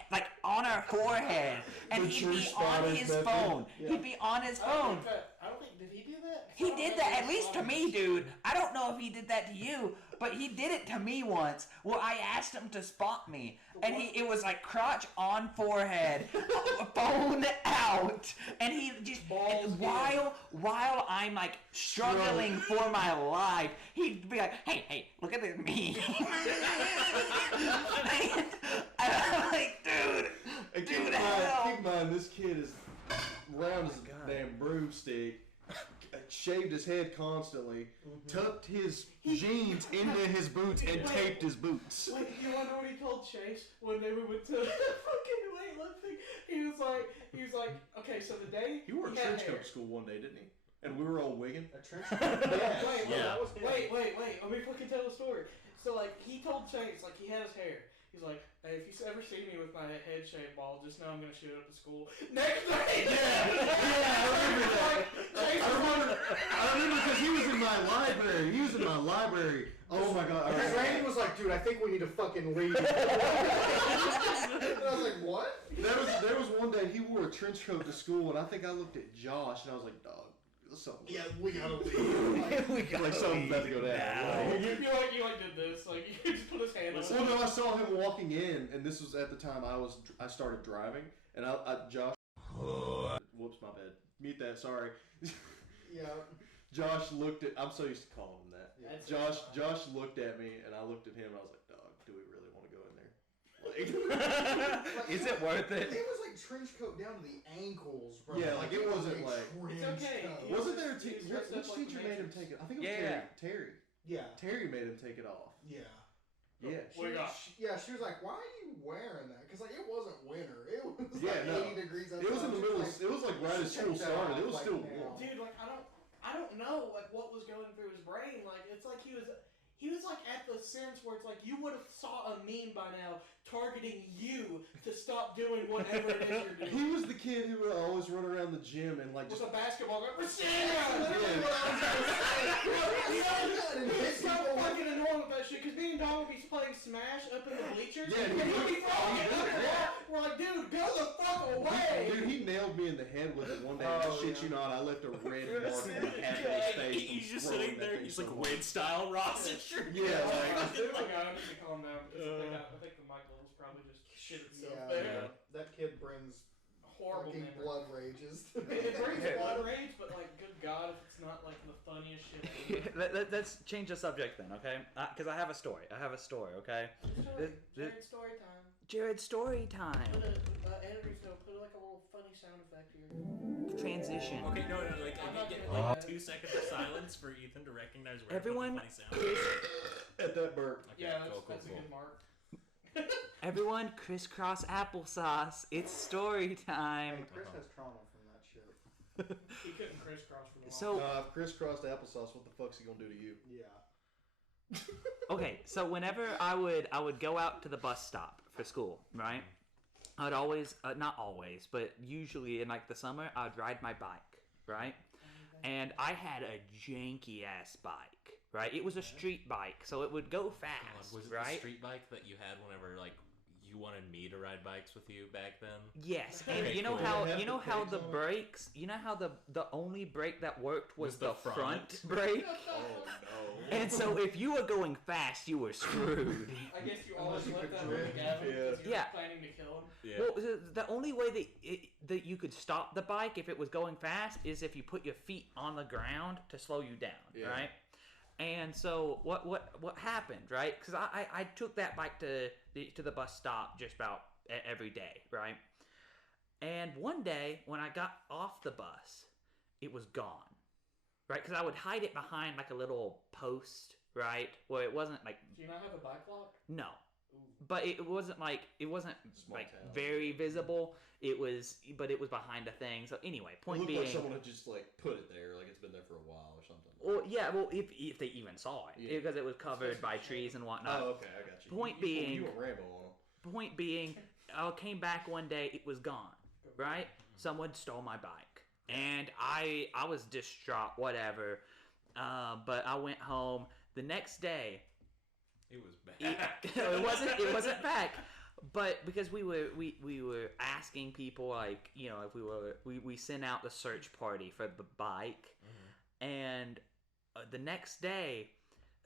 on our forehead, and he'd be on his phone. He'd be on his phone. I don't think, did he do that? He did that at least to me, dude. I don't know if he did that to you, but he did it to me once. Well, I asked him to spot me, and it was like crotch on forehead, phone out, and he just while I'm like struggling for my life, he'd be like, "Hey, look at this me." And I'm like, dude, Keep in mind, this kid is round as a damn broomstick. Shaved his head constantly, tucked his jeans into his boots, and taped his boots. Wait, you wonder what he told Chase when they went to fucking weightlifting? He was like, okay, so the day He wore a trench coat to school one day, didn't he? And we were all wigging. A trench coat? Yes. Wait, let me fucking tell the story. So, like, he told Chase, like, he had his hair. He's like, hey, if you ever see me with my head shaved bald, just know I'm going to shoot up to school. Next day! I remember because he was in my library. Oh my god. Because Randy was like, dude, I think we need to fucking leave. And I was like, what? There was one day he wore a trench coat to school, and I think I looked at Josh, and I was like, dog, something. Yeah, we gotta leave. Like something's about to go down. You did this. Like, you just put his hand on it. Well, no, I saw him walking in, and this was at the time I started driving, and Josh. Whoops, my bad. Mute that. Sorry. Yeah. Josh looked at. I'm so used to calling him that. Yeah, Josh looked at me, and I looked at him, and I was like, dog, do we really want to go in there? Is it worth it? It was like trench coat down to the ankles, bro. Yeah, like it wasn't like. It's okay. Wasn't there which teacher made him take it? I think it was Terry. Yeah. Terry made him take it off. Yeah. Yeah. She was like, why are you wearing that? Because like it wasn't winter. It was Yeah, like 80 degrees outside. It was in the middle. It was like right as school started. It was like still now. warm. Dude, like, I don't know, like, what was going through his brain. Like, it's like he was like at the sense where it's like you would have saw a meme by now targeting you to stop doing whatever it is you're doing. He was the kid who would always run around the gym and like With just. a basketball gun. It's so fucking annoying with that shit, because me and Don would be playing Smash up in the bleachers, Yeah, and he'd be throwing it under that. We're like, dude, go the fuck away! Dude, he nailed me in the head with it one day. I shit you not, I left a red mark in the half of his face. He's just sitting there, he's like Wade style Ross and shirt. Yeah, like. Dude, like, I need to calm down, because I think the mic level's probably just shit itself there. That kid brings Horrible fucking memory. blood rages. It brings blood rage, but like, good God, if it's not like the funniest shit ever. Let's change the subject then, okay? Because I have a story. Okay? Jared's story time. Jared's story time. Put editor's note, put like a little funny sound effect here. Transition. Okay, no, like I'm I not get gonna like 2 seconds of silence for Ethan to recognize where Everyone- I put the funny sound. At that burp. Okay, Yeah, that's cool. a good mark. Everyone, crisscross applesauce. It's story time. Hey, Chris has trauma from that shit. He couldn't crisscross for the long. So- No, I've crisscrossed applesauce. What the fuck's he gonna do to you? Yeah. Okay, so whenever I would go out to the bus stop for school, right? I'd always, not always, but usually in like the summer, I'd ride my bike, right? And I had a janky ass bike, right? It was a street bike, so it would go fast, Was it right? the street bike that you had whenever like you wanted me to ride bikes with you back then? Yes, and Okay, you know cool. how Did it have the the pegs on it? brakes, the only brake that worked was the the front. front brake. Oh no. And so if you were going fast, you were screwed. I guess you always Unless you let could that drift. with Gavin because you Yeah. were planning to kill him. Yeah. Well, the only way that you could stop the bike if it was going fast is if you put your feet on the ground to slow you down, Yeah. right? And so what happened, right? Because I took that bike to the bus stop just about every day, right? And one day when I got off the bus, it was gone, right? Because I would hide it behind like a little post, right? Where it wasn't like Do you not have a bike lock? no. Ooh. But it wasn't Small like town. very visible. It was behind a thing. So anyway, It point looked being, like someone had just like put it there, like it's been there for a while or something. well, yeah, well, if they even saw it, Yeah. because it was covered by trees and whatnot. Oh, okay, I got you. Point you being- went Rambo on them. Point being, I came back one day, it was gone. Right? Someone stole my bike, and I was distraught. Whatever. But I went home the next day. It was bad. It wasn't back, but because we were asking people, like, you know, if we sent out the search party for the bike, and the next day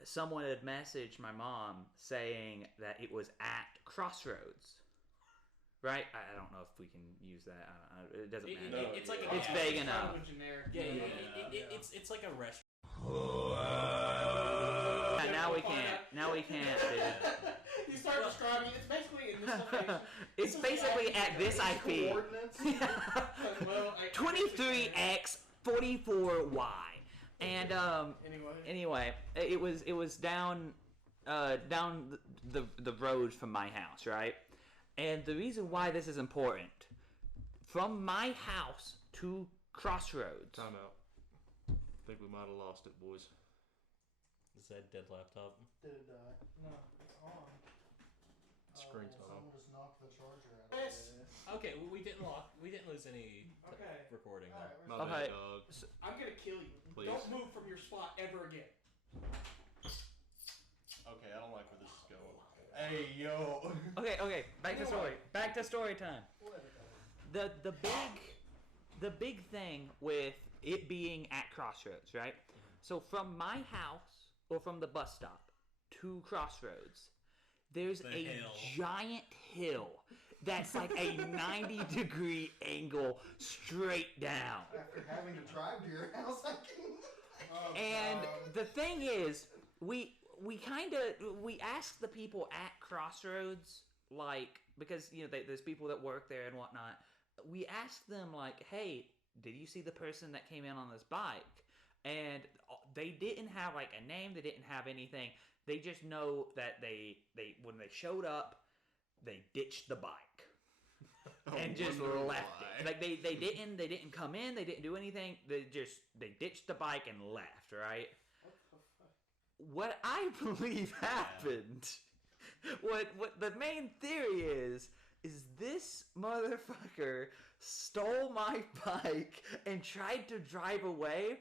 someone had messaged my mom saying that it was at Crossroads, right? I don't know if we can use that. It doesn't matter. It's like It's a, vague Kind enough. of a generic. It's like a restaurant. Yeah, now we can't, dude. You start describing it. It's basically in this location. It's basically at this IP. Coordinates? Well, 23x 44y, and Anyway. it was down the road from my house, right? And the reason why this is important, from my house to Crossroads. Time out. I think we might have lost it, boys. Is that dead laptop? Did it die? No, it's on. Screen's not on. Someone just knocked the charger out. Yes. Okay, we didn't lose any Okay. recording. Alright, My we're Okay. bad, dog. I'm gonna kill you. Please. Don't move from your spot ever again. Okay, I don't like where this is going. Hey, yo. Okay, back to story. Back to story time. The big thing with it being at Crossroads, right? So from my house or from the bus stop to Crossroads, there's The a hill. giant hill that's like a 90-degree angle straight down. After having to drive to your house, I can. Oh, And God. the thing is, we asked the people at Crossroads, like, because, you know, there's people that work there and whatnot. We asked them, like, hey, did you see the person that came in on this bike? And they didn't have like a name. They didn't have anything. They just know that they when they showed up, they ditched the bike and just left it. Like they didn't come in. They didn't do anything. They ditched the bike and left. Right. What the fuck? What I believe happened, what the main theory is this motherfucker stole my bike and tried to drive away,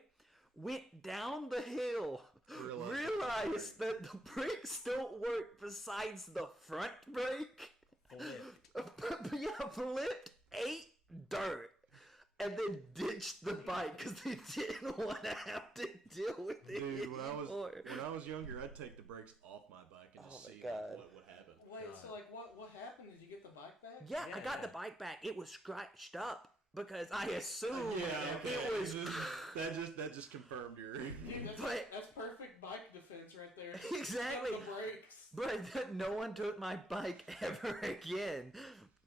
went down the hill, realized that the brakes don't work besides the front brake, flipped, ate dirt, and then ditched the bike because they didn't want to have to deal with it Dude, when anymore. I was younger, I'd take the brakes off my bike and just Oh my see God. what would happen. Wait, so like what happened? Did you get the bike back? Yeah, I got Yeah. the bike back. It was scratched up because I assumed okay. it was. that just confirmed your. Dude, But- that's perfect bike defense right there. Exactly. Got the brakes. But no one took my bike ever again.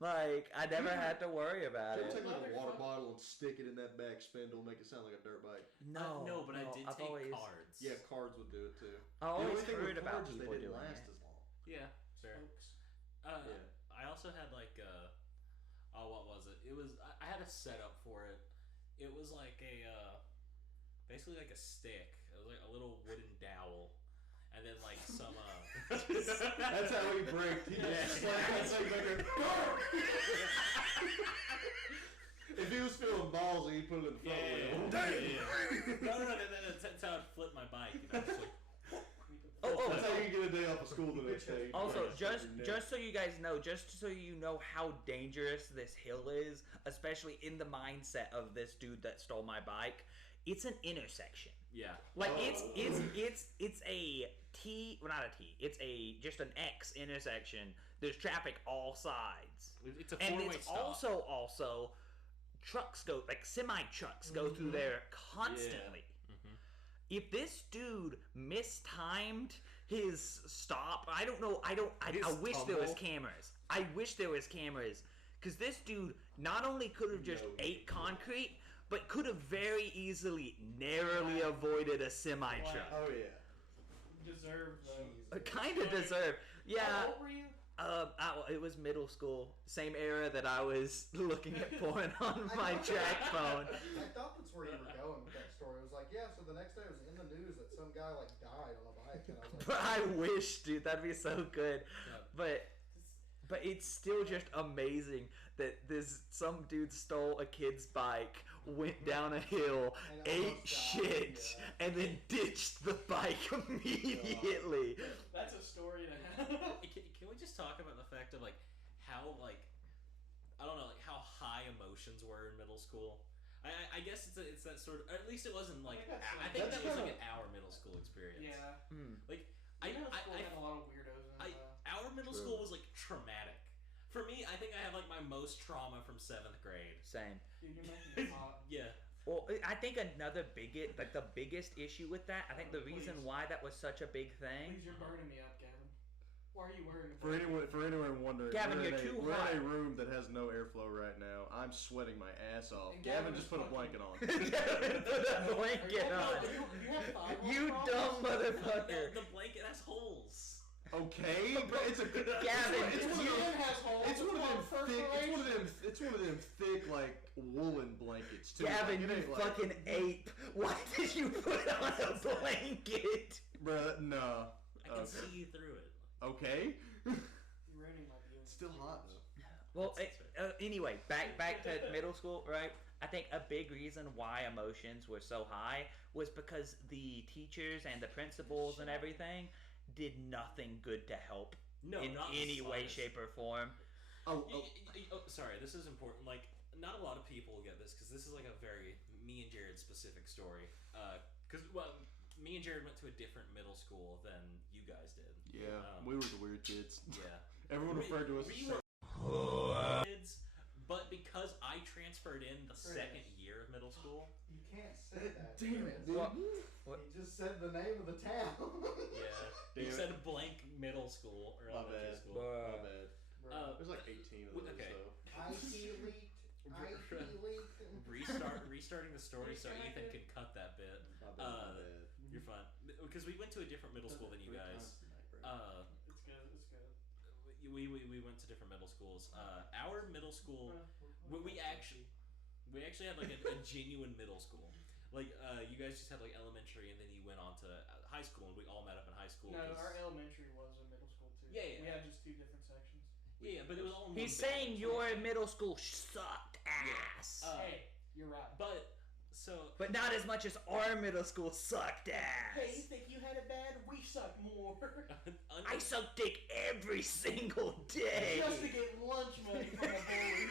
Like, I never had to worry about Should it. take like a water bottle and stick it in that back spindle, make it sound like a dirt bike. No, but I did I've take always, cards. Yeah, cards would do it too. I always the only thing heard with about cards is people they didn't doing last it. as long. Yeah, fair. Folks. Yeah. I also had like what was it? It was I had a setup for it. It was like basically like a stick. It was like a little wooden dowel, and then like some That's how he braked. He just slammed that If he was feeling ballsy, he'd put it in the front wheel. No, that's how I'd flip my bike. You know, just like, That's how you get a day off of school the next day. Also, just so you guys know, just so you know how dangerous this hill is, especially in the mindset of this dude that stole my bike, it's an intersection. yeah. Like it's a T, well not a T, it's just an X intersection. There's traffic all sides. It's a And four-way it's stop. also trucks go, like semi trucks go through there constantly. If this dude mistimed his stop, I don't know. I wish there was cameras. I wish there was cameras, because this dude not only could have just ate concrete, but could have very easily narrowly avoided a semi truck. Oh yeah. Deserved though. Kind of deserved. Yeah. How old were you? It was middle school, same era that I was looking at porn on my track phone. I thought that's where you were going with that story. It was like, yeah, so the next day it was in the news that some guy like died on a bike, and I was like, But I wish, dude, that'd be so good. But it's still just amazing that some dude stole a kid's bike, went down a hill, And ate almost shit, died, and then ditched the bike immediately. That's a story and a half. Can we just talk about the fact of like how like I don't know like how high emotions were in middle school? I guess it's that sort of, or at least it wasn't like I think that was like an our middle school experience. Yeah. Like Middle school had a lot of weirdos in it. our middle school was like traumatic. For me, I think I have like my most trauma from 7th grade. Same. Dude, you're making me hot. Yeah. Well, I think the biggest issue with that, I think the reason why that was such a big thing. Please, you're burning me up, Gavin. Why are you wearing a For anyone wondering, Gavin, we're you're too we're hot. in a room that has no airflow right now. I'm sweating my ass off. And Gavin Gavin just is put a fucking- blanket on. Put a blanket on. You have thyroid You problems? dumb motherfucker. The blanket has holes. Okay, but it's a Gavin, It's one of Your them. skin has holes. It's one of them called thick. perforations. It's one of them thick like woolen blankets too. Gavin, Like, it you ain't like- fucking ape. Why did you put on a blanket? Bruh, no. I can see you through it. Okay. You're ruining my view. It's still hot though. Well, anyway, back to middle school, right? I think a big reason why emotions were so high was because the teachers and the principals and everything did nothing good to help No, in not the any way, slightest. Oh, shape, or form. Sorry, this is important. Like, not a lot of people will get this because this is like a very me and Jared specific story. Because me and Jared went to a different middle school than you guys did. Yeah, we were the weird kids. Yeah. Everyone referred to us We as were kids, but because I transferred in the second year of middle school. you can't say that. Damn it, Chris. dude. What? You just said the name of the town. Yeah. You Damn said blank middle school or My elementary bad. school. My bad. Bro. There's like 18 of those Okay. though. IT leaked. IT leaked. Restarting the story so Ethan can cut that bit. My bad. My bad. You're fine. Because we went to a different middle school than you guys. It's good. It's good. We went to different middle schools. Our middle school, we actually had like a genuine middle school. Like you guys just had like elementary, and then you went on to high school, and we all met up in high school. No, 'cause- our elementary was a middle school too. Yeah. We had just two different sections. yeah, but it was all. In He's one saying building. your middle school sucked ass. Hey, you're right. But so But not as much as our middle school sucked ass. Hey, you think you had it bad? We suck more. I suck dick every single day. Just to get lunch money from a bully.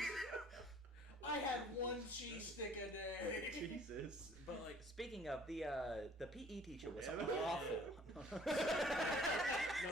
I had one cheese stick a day. Jesus. But like Speaking of, the PE teacher was Yeah. awful. no,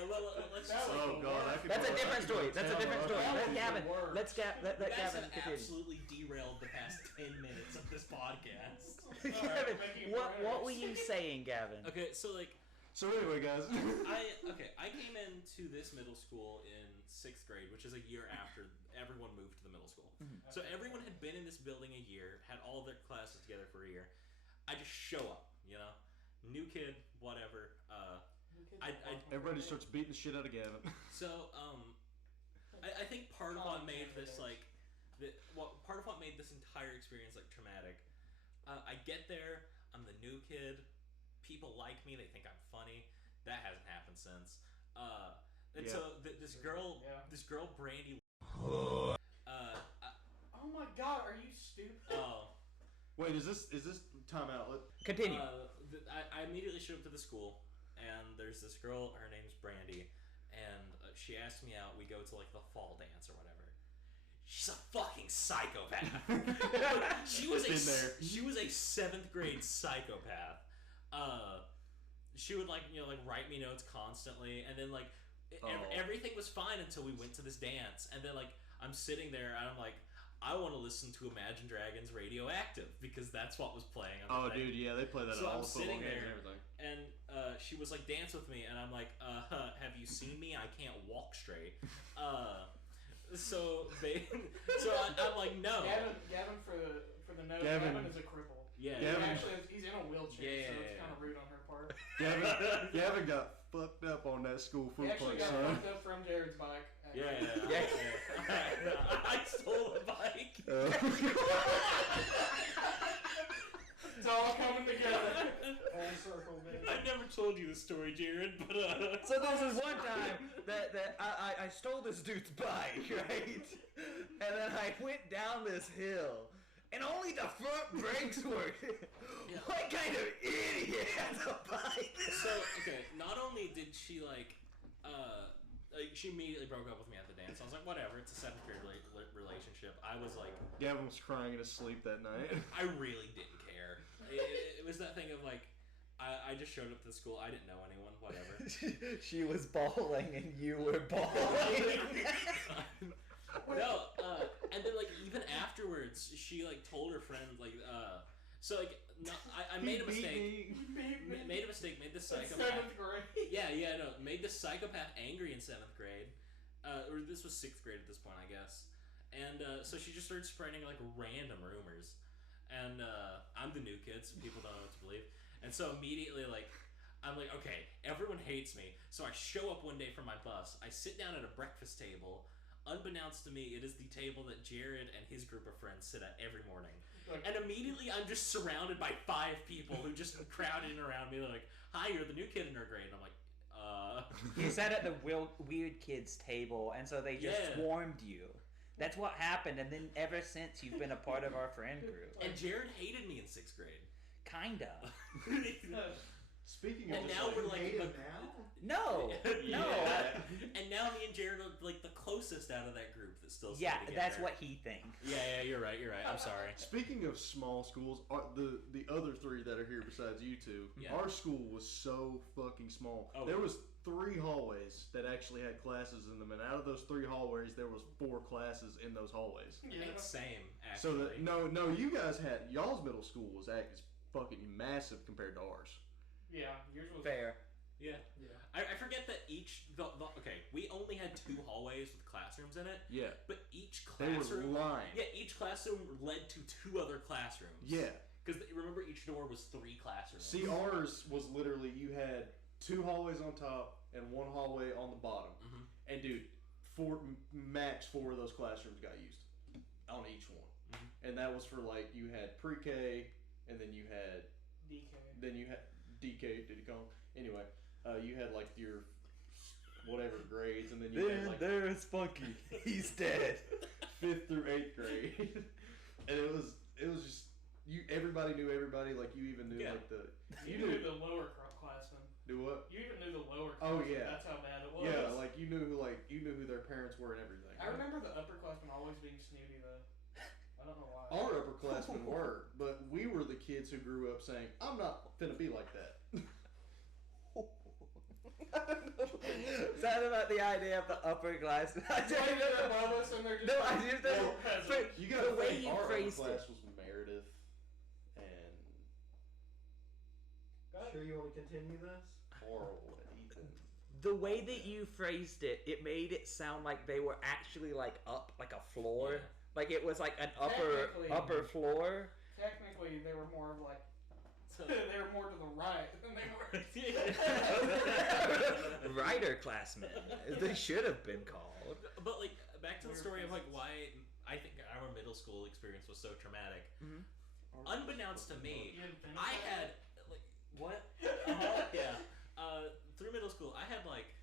let's That just was Oh the god, I worst. could That's a go- I different could go story. to That's a town different on story. that. Let was Gavin. the worst. Let You guys Gavin have continue. absolutely derailed the past 10 minutes of this podcast. Gavin, making what were progress. you saying, Gavin? Okay, so like So anyway, guys. I came into this middle school in 6th grade, which is a year after everyone moved to the middle school. So everyone had been in this building a year, had all of their classes together for a year. I just show up, you know, new kid, whatever. Everybody starts beating the shit out of Gavin. So I think part of what made this like, part of what made this entire experience like traumatic. I get there, I'm the new kid. People like me. They think I'm funny. That hasn't happened since. And Yeah. so this girl, Brandy. Oh my God, are you stupid? Oh. Wait, is this time out? Continue. I immediately showed up to the school, and there's this girl. Her name's Brandy, and she asked me out. We go to like the fall dance or whatever. She's a fucking psychopath. She was a 7th grade psychopath. She would like write me notes constantly, and then like everything was fine until we went to this dance, and then like I'm sitting there and I'm like, I want to listen to Imagine Dragons Radioactive because that's what was playing on the thing. Dude, yeah, they play that So all I'm the football sitting games there, and everything. and she was like, dance with me, and I'm like, have you seen me? I can't walk straight. So I'm like, no. Gavin for the note. Gavin is a cripple. Yeah. He's in a wheelchair, so it's kind of rude on her part. Gavin got fucked up on that school He food actually place, got son. fucked up from Jared's bike. Yeah. I stole the bike. It's all coming together. Full circle, man. I never told you the story, Jared, but So there was one time that I stole this dude's bike, right? And then I went down this hill, and only the front brakes worked. Yeah. What kind of idiot has a bike? So, okay, not only did she like she immediately broke up with me at the dance. I was like, whatever, it's a 7th grade relationship. I was like, Gavin was crying in his sleep that night. I really didn't care. It was that thing of like, I just showed up to the school. I didn't know anyone. Whatever. She was bawling and you were bawling. No, and then like even afterwards, she like told her friends like, so like, no, I made a mistake. Made a mistake. Made the psychopath. 7th grade. Yeah, no. Made the psychopath angry in 7th grade, or this was 6th grade at this point, I guess. And so she just started spreading like random rumors, and I'm the new kid, so people don't know what to believe. And so immediately, like, I'm like, okay, everyone hates me. So I show up one day for my bus. I sit down at a breakfast table. Unbeknownst to me, it is the table that Jared and his group of friends sit at every morning. And immediately, I'm just surrounded by 5 people who just crowded in around me. They're like, "Hi, you're the new kid in our grade." And I'm like, You sat at the weird kids table, and so they just swarmed you. That's what happened, and then ever since you've been a part of our friend group. And Jared hated me in 6th grade. Kinda. Speaking of, and now we're like, No. And now me and Jared are like the closest out of that group that still. Yeah, stay that's together. what he thinks. Yeah, you're right. I'm sorry. Speaking of small schools, the other 3 that are here besides you 2, our school was so fucking small. Oh, there was 3 hallways that actually had classes in them, and out of those 3 hallways, there was 4 classes in those hallways. Yeah, same. So Actually, no, you guys had y'all's middle school was fucking massive compared to ours. Yeah, yours was fair. Yeah. I forget that each okay, we only had 2 hallways with classrooms in it. Yeah. But each classroom, they were lined. Yeah, each classroom led to 2 other classrooms. Yeah. Because remember, each door was 3 classrooms. See, ours was literally you had 2 hallways on top and 1 hallway on the bottom. Mm-hmm. And dude, max 4 of those classrooms got used on each one. Mm-hmm. And that was for like you had pre-K, and then you had DK. Then you had DK. Did you call 'em? Anyway, you had like your whatever grades, and then you had like there's Spunky. He's dead. 5th through 8th grade, and it was just everybody knew everybody. Like you even knew like you knew the lower classmen. Do what? You even knew the lower Oh classmen. yeah. That's how bad it was. Yeah, like you knew who their parents were and everything. I remember the upperclassmen always being snooty though. I don't know why. Our upperclassmen were, but we were the kids who grew up saying, "I'm not finna be like that." Something about the idea of the upperclassmen. They're above us and they're just You gotta the way think you our phrased upperclass it. was Meredith and Sure you want to continue this? Horrible and Ethan. The way that you phrased it, it made it sound like they were actually like up like a floor. Yeah. Like it was like an upper floor. Technically, they were more of like they were more to the right than they were. Writer classmen. They should have been called. But like back to the story of like why I think our middle school experience was so traumatic. Mm-hmm. Unbeknownst to me, You didn't finish I it? had like what? Yeah. Through middle school, I had like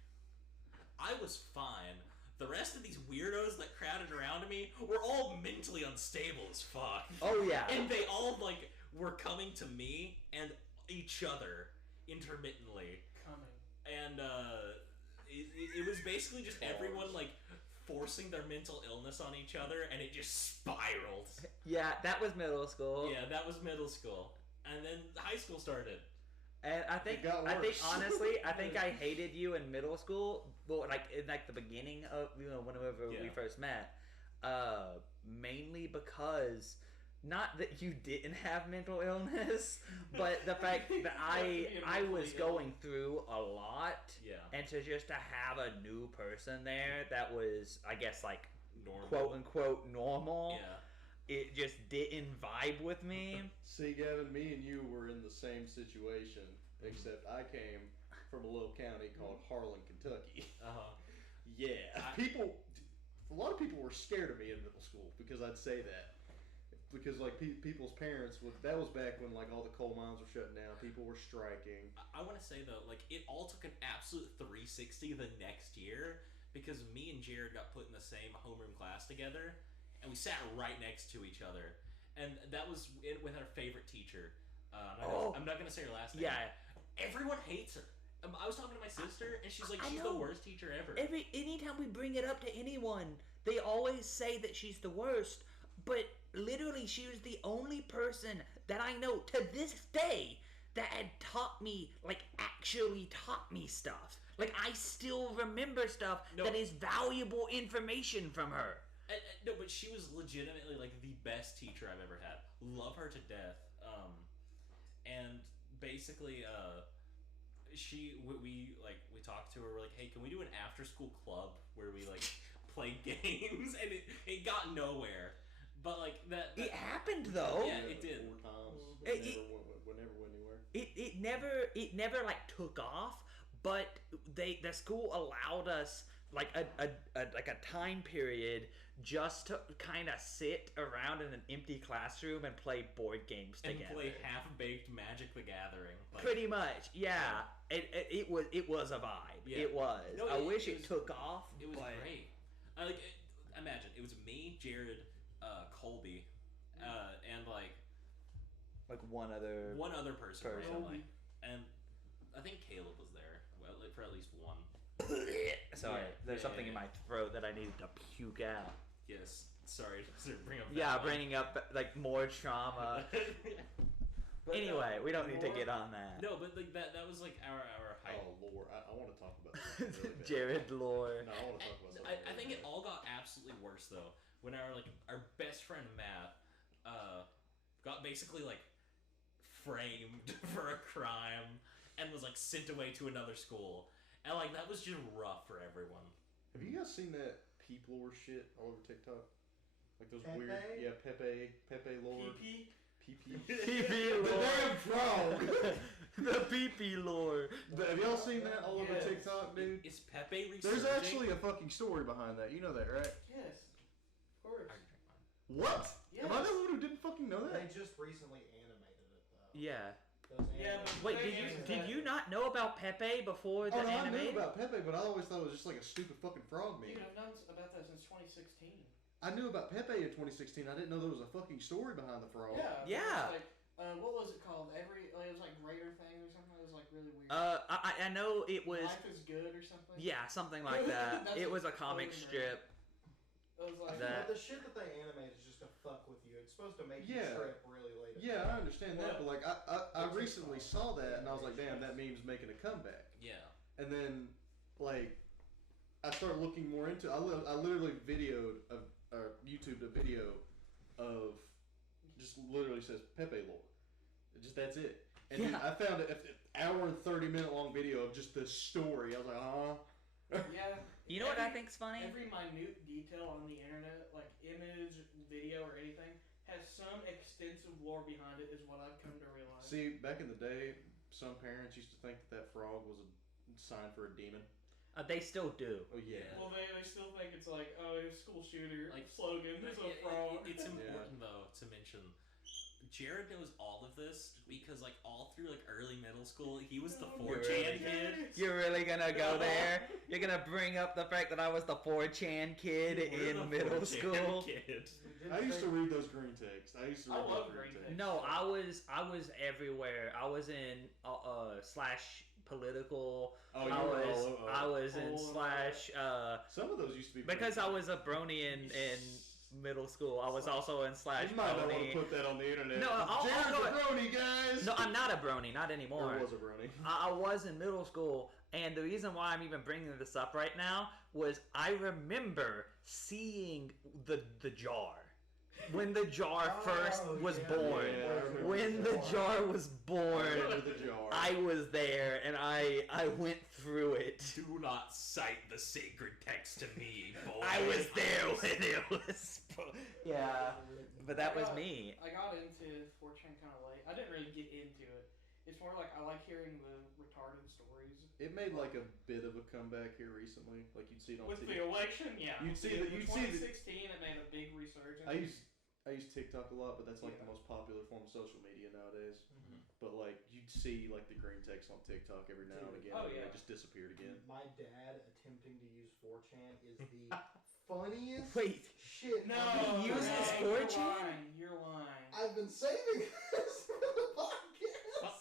I was fine. The rest of these weirdos that crowded around me were all mentally unstable as fuck. Oh yeah. And they all like were coming to me and each other intermittently. And it was basically just everyone like forcing their mental illness on each other, and it just spiraled. Yeah, that was middle school. Yeah, that was middle school, and then high school started. And I think honestly, I think I hated you in middle school, but like in like the beginning of whenever we first met, mainly because not that you didn't have mental illness, but the fact that I was going through a lot, and to have a new person there that was, I guess, like normal. Quote unquote normal. It just didn't vibe with me. See, Gavin, me and you were in the same situation, except I came from a little county called Harlan, Kentucky. Yeah. A lot of people were scared of me in middle school because I'd say that. Because, like, people's parents, that was back when, like, all the coal mines were shutting down. People were striking. I want to say, though, like, it all took an absolute 360 the next year because me and Jared got put in the same homeroom class together. And we sat right next to each other. And that was with our favorite teacher. I'm not going to say her last name. Yeah. Everyone hates her. I was talking to my sister, and she's like, she's the worst teacher ever. Anytime we bring it up to anyone, they always say that she's the worst. But literally, she was the only person that I know to this day that had taught me, like, actually taught me stuff. Like, I still remember stuff that is valuable information from her. No, but she was legitimately like the best teacher I've ever had. Love her to death. And basically, we talked to her. We're like, hey, can we do an after school club where we like play games? And it got nowhere. But like that it happened though. Yeah, it did. 4 times. Never went It anywhere. never like took off. But the school allowed us like a time period just to kind of sit around in an empty classroom and play board games together. And play Half-Baked Magic the Gathering. Like, pretty much, yeah. It was a vibe. Yeah. It was. No, I wish it took off. It was great. Imagine, it was me, Jared, Colby, and like one other person. Randomly. And I think Caleb was there for at least one. Sorry, there's something in my throat that I needed to puke out. Yes, sorry to bring up. Bringing up like more trauma. But anyway, we don't need to get on that. No, but like that was like our height. Oh lore, I want to talk about that. Really Jared lore. No, I want to talk about that. I think it all got absolutely worse though when our best friend Matt got basically like framed for a crime and was like sent away to another school. And, like, that was just rough for everyone. Have you guys seen that peep lore shit all over TikTok? Like those Pepe? weird... Yeah, Pepe lore. PP lore. The damn frog! The PP lore. Have y'all seen that all over TikTok, dude? Is Pepe resurging? There's actually a fucking story behind that. You know that, right? Yes. Of course. What? Yes. Am I the one who didn't fucking know that? They just recently animated it, though. Yeah. Wait, did you not know about Pepe before the anime? I knew about Pepe, but I always thought it was just like a stupid fucking frog meme. Dude, I've known about that since 2016. I knew about Pepe in 2016. I didn't know there was a fucking story behind the frog. Yeah. Like, what was it called? It was like Raider Thing or something. It was like really weird. I know it was. Life is Good or something. Yeah, something like that. It was a comic strip. It was like the shit that they animate is just to fuck with you. It's supposed to make you trip really late. Yeah, I understand that, but like I recently saw that and I was like, damn, that meme's making a comeback. Yeah. And then like I started looking more into. I literally videoed YouTubed a video of just literally says Pepe lore. That's it. And then I found an hour and 30-minute long video of just the story. I was like, Yeah. You know what I think's funny? Every minute detail on the internet, like image, video, or anything, has some extensive lore behind it, is what I've come to realize. see, back in the day, some parents used to think that frog was a sign for a demon. They still do. Oh yeah. Well, they still think it's like, oh, it's school shooter like slogan. There's a frog. It's important though to mention Jared knows all of this because, like, all through, like, early middle school, he was the You're 4chan kid. You're really gonna go there? You're gonna bring up the fact that I was the 4chan kid in middle school? Kid. I used to read those green texts. I used to read love those green green texts. No, I was everywhere. I was in slash political. Oh, you I were was all over. I was in Oh, slash Some of those used to be because pretty I was a brony in middle school. I was also in slash You might not want to brony. put that on the internet. No, I'll Jared's go a brony, guys. No, I'm not a brony, not anymore. Or was a brony. I was in middle school, and the reason why I'm even bringing this up right now was I remember seeing the jar. When the jar first was born. Yeah, When the jar was born, The jar. I was there, and I went through it. Do not cite the sacred text to me, boy. I was there when it was. Yeah, but that was me. I got into 4chan kind of late. I didn't really get into it. It's more like I like hearing the retarded stories. It made like a bit of a comeback here recently. Like you'd see it on With TV. the election, yeah. You'd see the- you'd see the- 2016, it made a big resurgence. I use TikTok a lot, but that's like the most popular form of social media nowadays. But like you'd see like the green text on TikTok every now and again, Oh, and yeah. it just disappeared again. My dad attempting to use 4chan is the funniest Wait, shit. No, He uses Greg, 4chan? You're lying. I've been saving this for the podcast.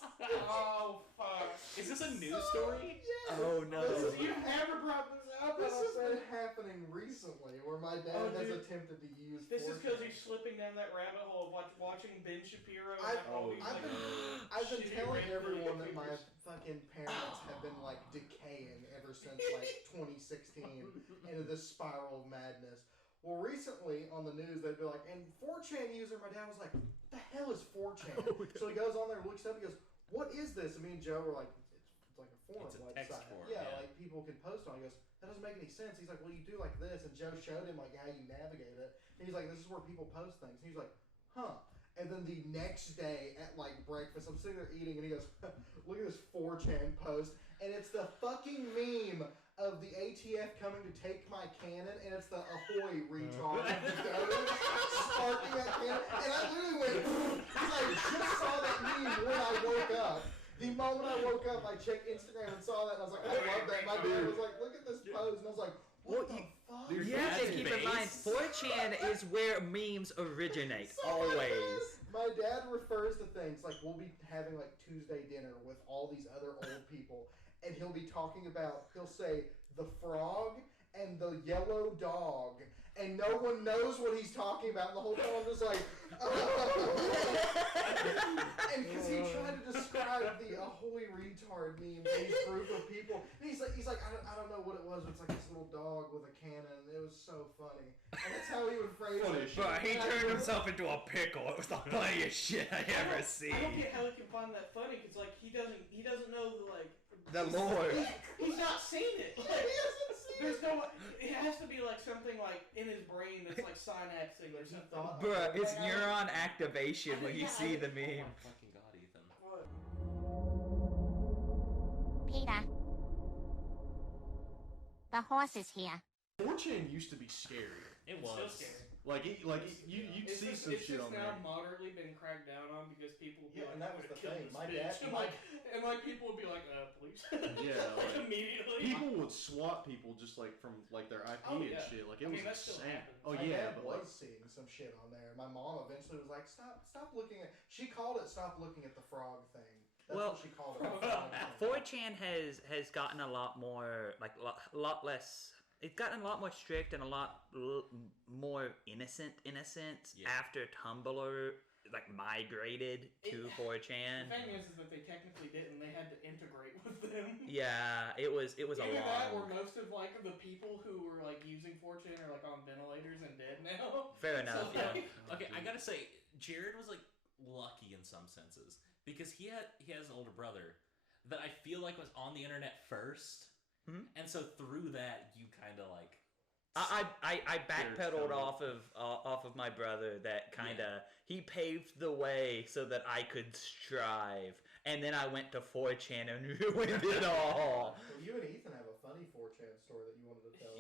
Oh, fuck. Is this a news story? Yes. Oh, no. You haven't brought this up. This I has don't been think. happening recently, where my dad Oh, has dude. attempted to use. This is 4chan. because he's slipping down that rabbit hole of watching Ben Shapiro. And I've- all these, I've like, been- I've been shitty telling random everyone that my YouTubers. fucking parents have been like decaying ever since like 2016 into this spiral of madness. Well, recently on the news they'd be like, and 4chan user, my dad was like, what the hell is 4chan? So he goes on there, looks up, he goes, what is this? And me and Joe were like, it's like a forum It's a website. text forum, yeah, yeah. like people can post on it. He goes, that doesn't make any sense. He's like, well, you do like this. And Joe showed him like how you navigate it. And he's like, this is where people post things. And he's like, huh. And then the next day at like breakfast, I'm sitting there eating, and he goes, look at this 4chan post. And it's the fucking meme of the ATF coming to take my cannon, and it's the ahoy retard sparking that cannon. And I literally went, because I just saw that meme when I woke up. The moment I woke up, I checked Instagram and saw that, and I was like, I love that. My dad was like, look at this pose, and I was like, what the fuck? Dude, You have to That's keep in mind, base. 4chan is where memes originate, So my always. My dad refers to things like we'll be having like Tuesday dinner with all these other old people, and he'll be talking about, he'll say the frog and the yellow dog, and no one knows what he's talking about. And the whole time I'm just like, and because he tried to describe the ahoy retard meme to these group of people, and he's like, I don't know what it was. But it's like this little dog with a cannon. It was so funny, and that's how he would phrase Funny it. shit. But he And I turned remember- himself into a pickle. It was the funniest shit I ever seen. I don't get how he can find that funny because like he doesn't know the like The lore. he's not seen it. He Like, hasn't seen there's no. It has to be like something like in his brain that's like synapsing or something. thought- Bruh, it's neuron activation when you see the Oh meme. my fucking god, Ethan. What? Peter. The horse is here. 4chan used to be scary. It It's was. still scary. You'd see some shit on It's now there. moderately been cracked down on because people will be Yeah, like, and that I'm was gonna the kill thing. this My bitch. dad- And like people would be like, police. Yeah, like like, immediately. People would swat people just like from like their IP Oh, and yeah. shit. Like I it mean, was that still insane. happens. Oh My yeah, dad but like was seeing some shit on there. My mom eventually was like, "Stop looking at." She called it "Stop looking at the frog thing." That's Well, what she called it. The frog thing. 4chan has gotten a lot more, like, a lot less. It's gotten a lot more strict and a lot more innocent in a sense Yeah. after Tumblr like migrated to 4chan. The thing is that they technically didn't. They had to integrate with them. Yeah, it was a Either that, or long. most of like the people who were like using 4chan are like on ventilators and dead now. Fair enough. So, Yeah. like, Okay, I gotta say, Jared was like lucky in some senses because he has an older brother that I feel like was on the internet first, and so through that you kind of like. I backpedaled Jared's off of my brother. That kind of he paved the way so that I could strive, and then I went to 4chan and ruined it all. Well, you and Ethan have a funny 4chan story that you wanted to tell us.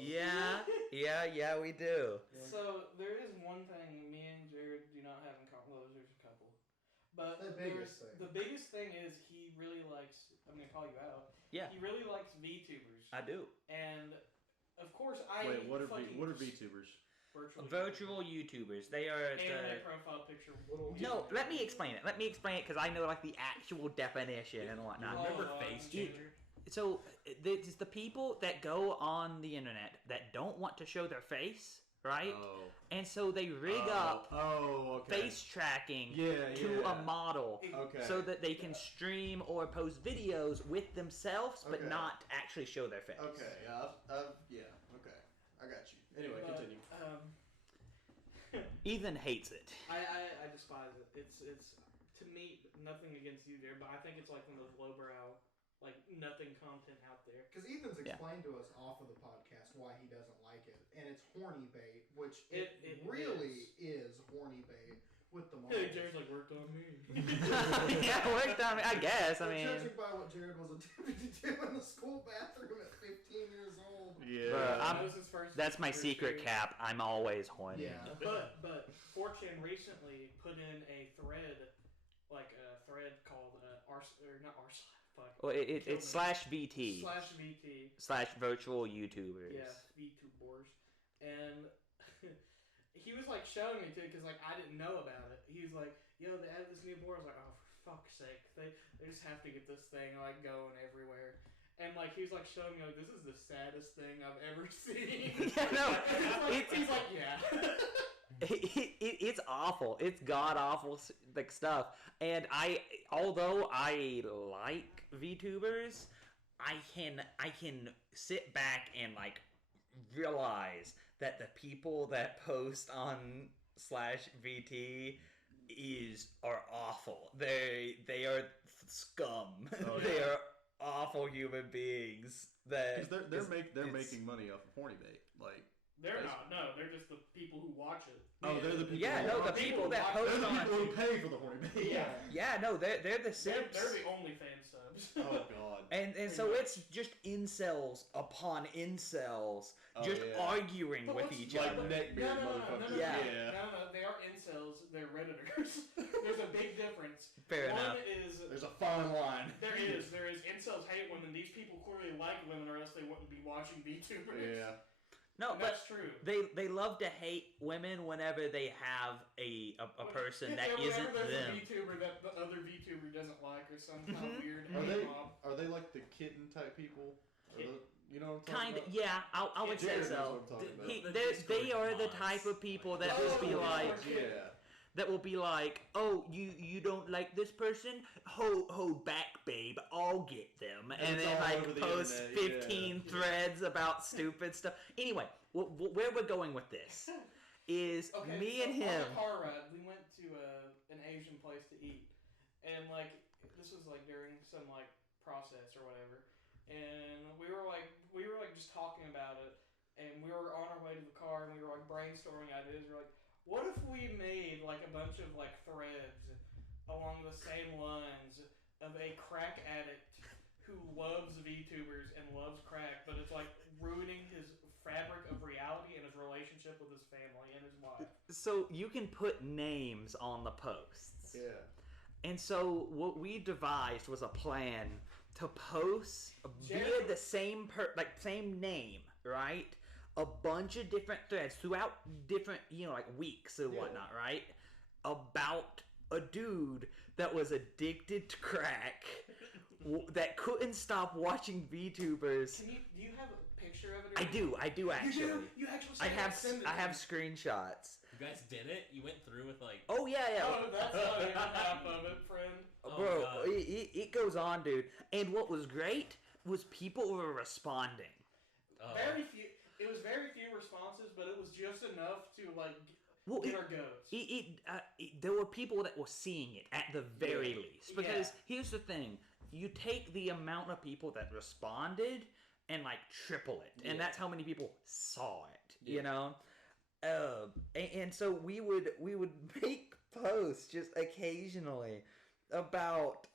Yeah, we do. So there is one thing me and Jared do not have in common. Well, there's a couple. But The biggest thing. The biggest thing is he really likes. I'm gonna call you out. Yeah. He really likes VTubers. I do. And of course, I Wait, what are fucking VTubers? Virtual YouTubers. They are internet profile picture. No, let me explain it. Let me explain it because I know like the actual definition and whatnot. Remember FaceTube? So it's the people that go on the internet that don't want to show their face, right? Oh. And so they rig up okay. face tracking to a model so that they can stream or post videos with themselves but not actually show their face. Okay, okay. I got you. Anyway, continue. Ethan hates it. I despise it. It's to me, nothing against you there, but I think it's like one of those lowbrow, like nothing content out there. Because Ethan's explained to us off of the podcast why he doesn't like it, and it's horny bait, which it really is horny bait with the models. Hey, Jared's like, worked on me. Yeah, worked on me. I guess. I mean, judging by what Jared was attempting to do in the school bathroom at 15 years old. Yeah. That was his that's my secret cap. I'm always horny. Yeah. But 4chan recently put in a thread, like a thread called Well, it's /VT. /virtual YouTubers. Yeah, VTubers. And he was like showing me too, because like I didn't know about it. He was like, "Yo, they added this new board." I was like, "Oh, for fuck's sake! They just have to get this thing like going everywhere." And like he was like showing me like, "This is the saddest thing I've ever seen." Yeah, no, he's like, "Yeah." It's awful. It's god awful like stuff. And although I like VTubers, I can sit back and like realize that the people that post on /VT are awful. They are scum. Oh, yeah. They are awful human beings. That they're making money off of horny bait. Like they're not. No, they're just the people who watch it. Oh, they're the people. Yeah, no, the people that post they're the on. people who pay for the horny bait. Yeah. Yeah, no, they're the simps. They're the OnlyFans subs. Oh God. And so it's just incels upon incels just arguing But with what's- each like other. neckbeard motherfuckers. Yeah. No, they are incels. They're redditors. There's a big difference. Fair One enough. is There's a fine line. there is incels hate women. These people clearly like women, or else they wouldn't be watching VTubers. Yeah. No, And but that's true. they love to hate women whenever they have a person that Whenever isn't there's them. a VTuber that the other VTuber doesn't like, or some kind of weird mob. Are they like the kitten type people? You know what I'm Kind talking of, yeah, I would say Jared knows so. what I'm talking about. They are the type of people that will be like, Yeah. that will be like, oh, you don't like this person? Hold back, babe, I'll get them. And it's then all like over the post internet, 15 threads about stupid stuff. Anyway, where we're going with this is me and him. On a car ride, we went to an Asian place to eat, and like this was like during some like process or whatever, and we were like just talking about it, and we were on our way to the car, and we were like brainstorming ideas. We're like, what if we made like a bunch of like threads along the same lines of a crack addict who loves VTubers and loves crack, but it's like ruining his fabric of reality and his relationship with his family and his wife. So you can put names on the posts. Yeah. And so what we devised was a plan to post via the same same name, right? A bunch of different threads throughout different, like weeks and whatnot, right? About a dude that was addicted to crack, that couldn't stop watching VTubers. Do you have a picture of it? I do actually. You actually. I have screenshots. You guys did it? You went through with like... Oh yeah. Oh, that's not even half of it, friend. Bro, God. it goes on, dude. And what was great was people were responding. Very few. It was very few responses, but it was just enough to like get our goats. There were people that were seeing it at the very least. Because here's the thing: you take the amount of people that responded and like triple it, and that's how many people saw it. You know. And so we would make posts just occasionally about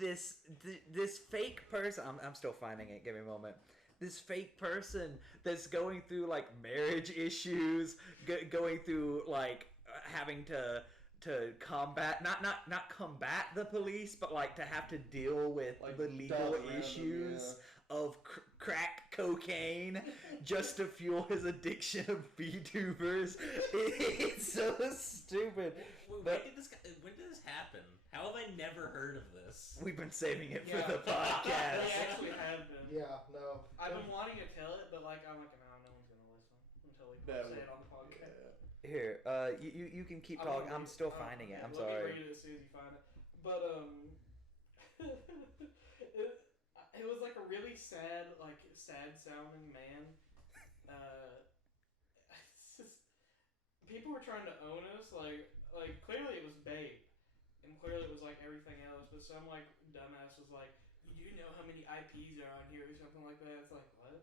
this fake person. I'm still finding it. Give me a moment. This fake person that's going through like marriage issues, going through like having to to combat not combat the police, but like to have to deal with Like, the legal dodge around issues them, of crack cocaine just to fuel his addiction of VTubers. It's so stupid. When did this happen? How have I never heard of this? We've been saving it for Yeah. the podcast. We actually have been. Yeah, no. I've been wanting to tell it, but like I'm like, no one's gonna listen until we That say would- it on the podcast. Here, you can keep I'm talking. gonna I'm read- still finding it. I'm let me sorry. read it as soon as you find it. But it was like a really sad sounding man. It's just people were trying to own us. Like clearly it was bait, and clearly it was like everything else. But some like dumbass was like, "You do know how many IPs are on here or something like that?" It's like what?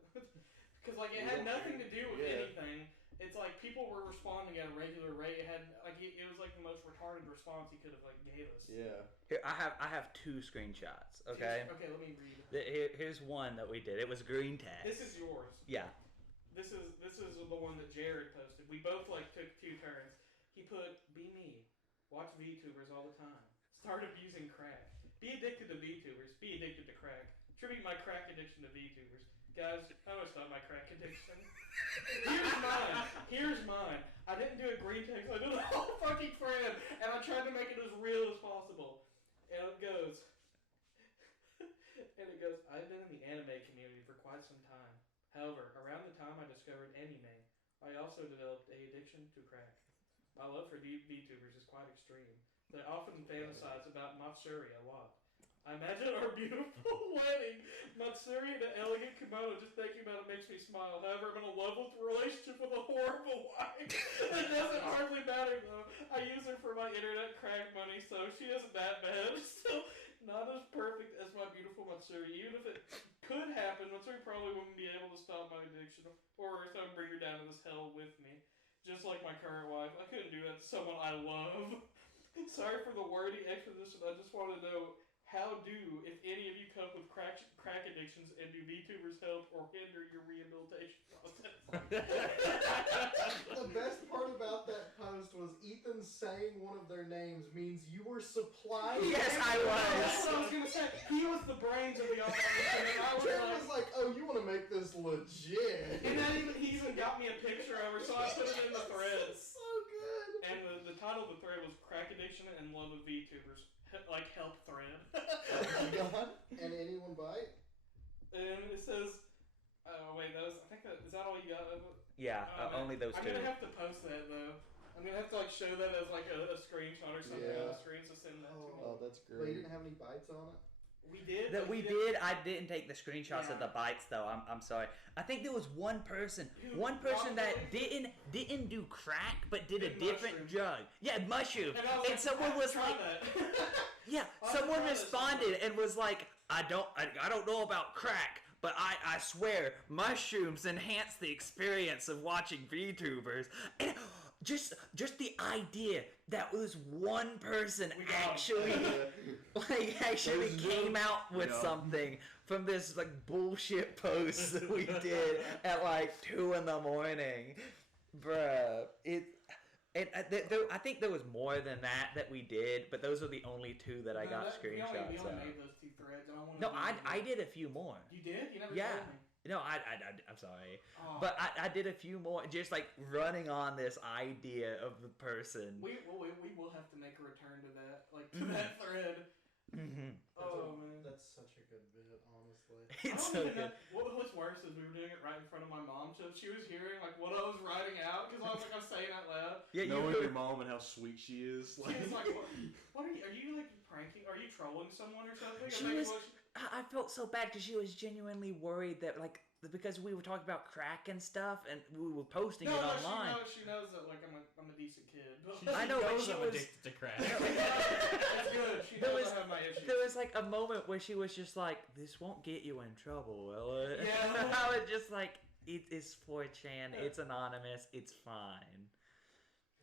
Because like it had nothing to do with anything. It's like people were responding at a regular rate. It had like it was like the most retarded response he could have like gave us. Yeah. Here, I have 2 screenshots. Okay. Okay, let me read. Here's one that we did. It was green text. This is yours. Yeah. This is the one that Jared posted. We both like took 2 turns. He put, "Be me. Watch VTubers all the time. Start abusing crack. Be addicted to VTubers. Be addicted to crack. Tribute my crack addiction to VTubers. Guys, how do I stop my crack addiction? Here's mine. I didn't do a green text. I did a whole fucking thread, and I tried to make it as real as possible. And it goes, I've been in the anime community for quite some time. However, around the time I discovered anime, I also developed a addiction to crack. My love for VTubers is quite extreme. They often fantasize about Matsuri a lot. I imagine our beautiful wedding, Matsuri in an elegant kimono. Just thinking about it makes me smile. However, I'm in a level 3 relationship with a horrible wife. It doesn't hardly matter though. I use her for my internet crack money, so she isn't that bad. Still not as perfect as my beautiful Matsuri. Even if it could happen, Matsuri probably wouldn't be able to stop my addiction, or if I would bring her down to this hell with me. Just like my current wife, I couldn't do that to someone I love. Sorry for the wordy exposition. I just want to know, how do, if any of you cope with crack addictions, and do VTubers help or hinder your rehabilitation process? The best part about that post was Ethan saying one of their names means you were supplying. Yes, I was. That's what I was gonna say. He was the brains of the operation, and I Jared was was like, "Oh, you want to make this legit?" and he even got me a picture of her, so I put it in the thread. So good. And the title of the thread was "Crack Addiction and Love of VTubers." Like help thread. And anyone bite? And it says, oh wait, is that all you got of it? Yeah, Oh, man. only those I'm 2. gonna have to post that though. I'm gonna have to like show that as like a screenshot or something on the screen, so send that to me. Oh, that's But you great. didn't have any bites on it? We did. That we did. I didn't take the screenshots of Yeah. the bites though. I'm sorry. I think there was one person Who- that probably- didn't do crack, but did a Did different mushroom. drug. Yeah, mushroom. And I was like, someone was try like, that. yeah, I'll someone try this responded and was like, I don't know about crack, but I swear mushrooms enhance the experience of watching VTubers. And just the idea that was one person We got actually came out with Yeah. something from this like bullshit post that we did at like 2 in the morning, bruh. I think there was more than that we did, but those are the only 2 that I got We screenshots only of. made those 2 threads, and I wanted No, to I did a few more. You did? You never Yeah. told me. No, I'm sorry. Oh. But I did a few more, just like running on this idea of the person. We will have to make a return to that, like to that thread. Mm-hmm. Oh man. That's such a good bit, honestly. It's I so don't even good. know, what was worse is we were doing it right in front of my mom, so she was hearing like what I was writing out because I was like I'm saying out loud. Yeah, Knowing your mom and how sweet she is. She was like, "What are you like pranking? Are you trolling someone or something?" She was. I felt so bad because she was genuinely worried that like because we were talking about crack and stuff and we were posting it online. She knows that like I'm a decent kid. I know, but knows she I'm was. addicted to crack. It's good. She There knows was- I have my issues. There was like a moment where she was just like, "This won't get you in trouble, will it?" Yeah. I was just like, "It is 4chan. It's anonymous. It's fine."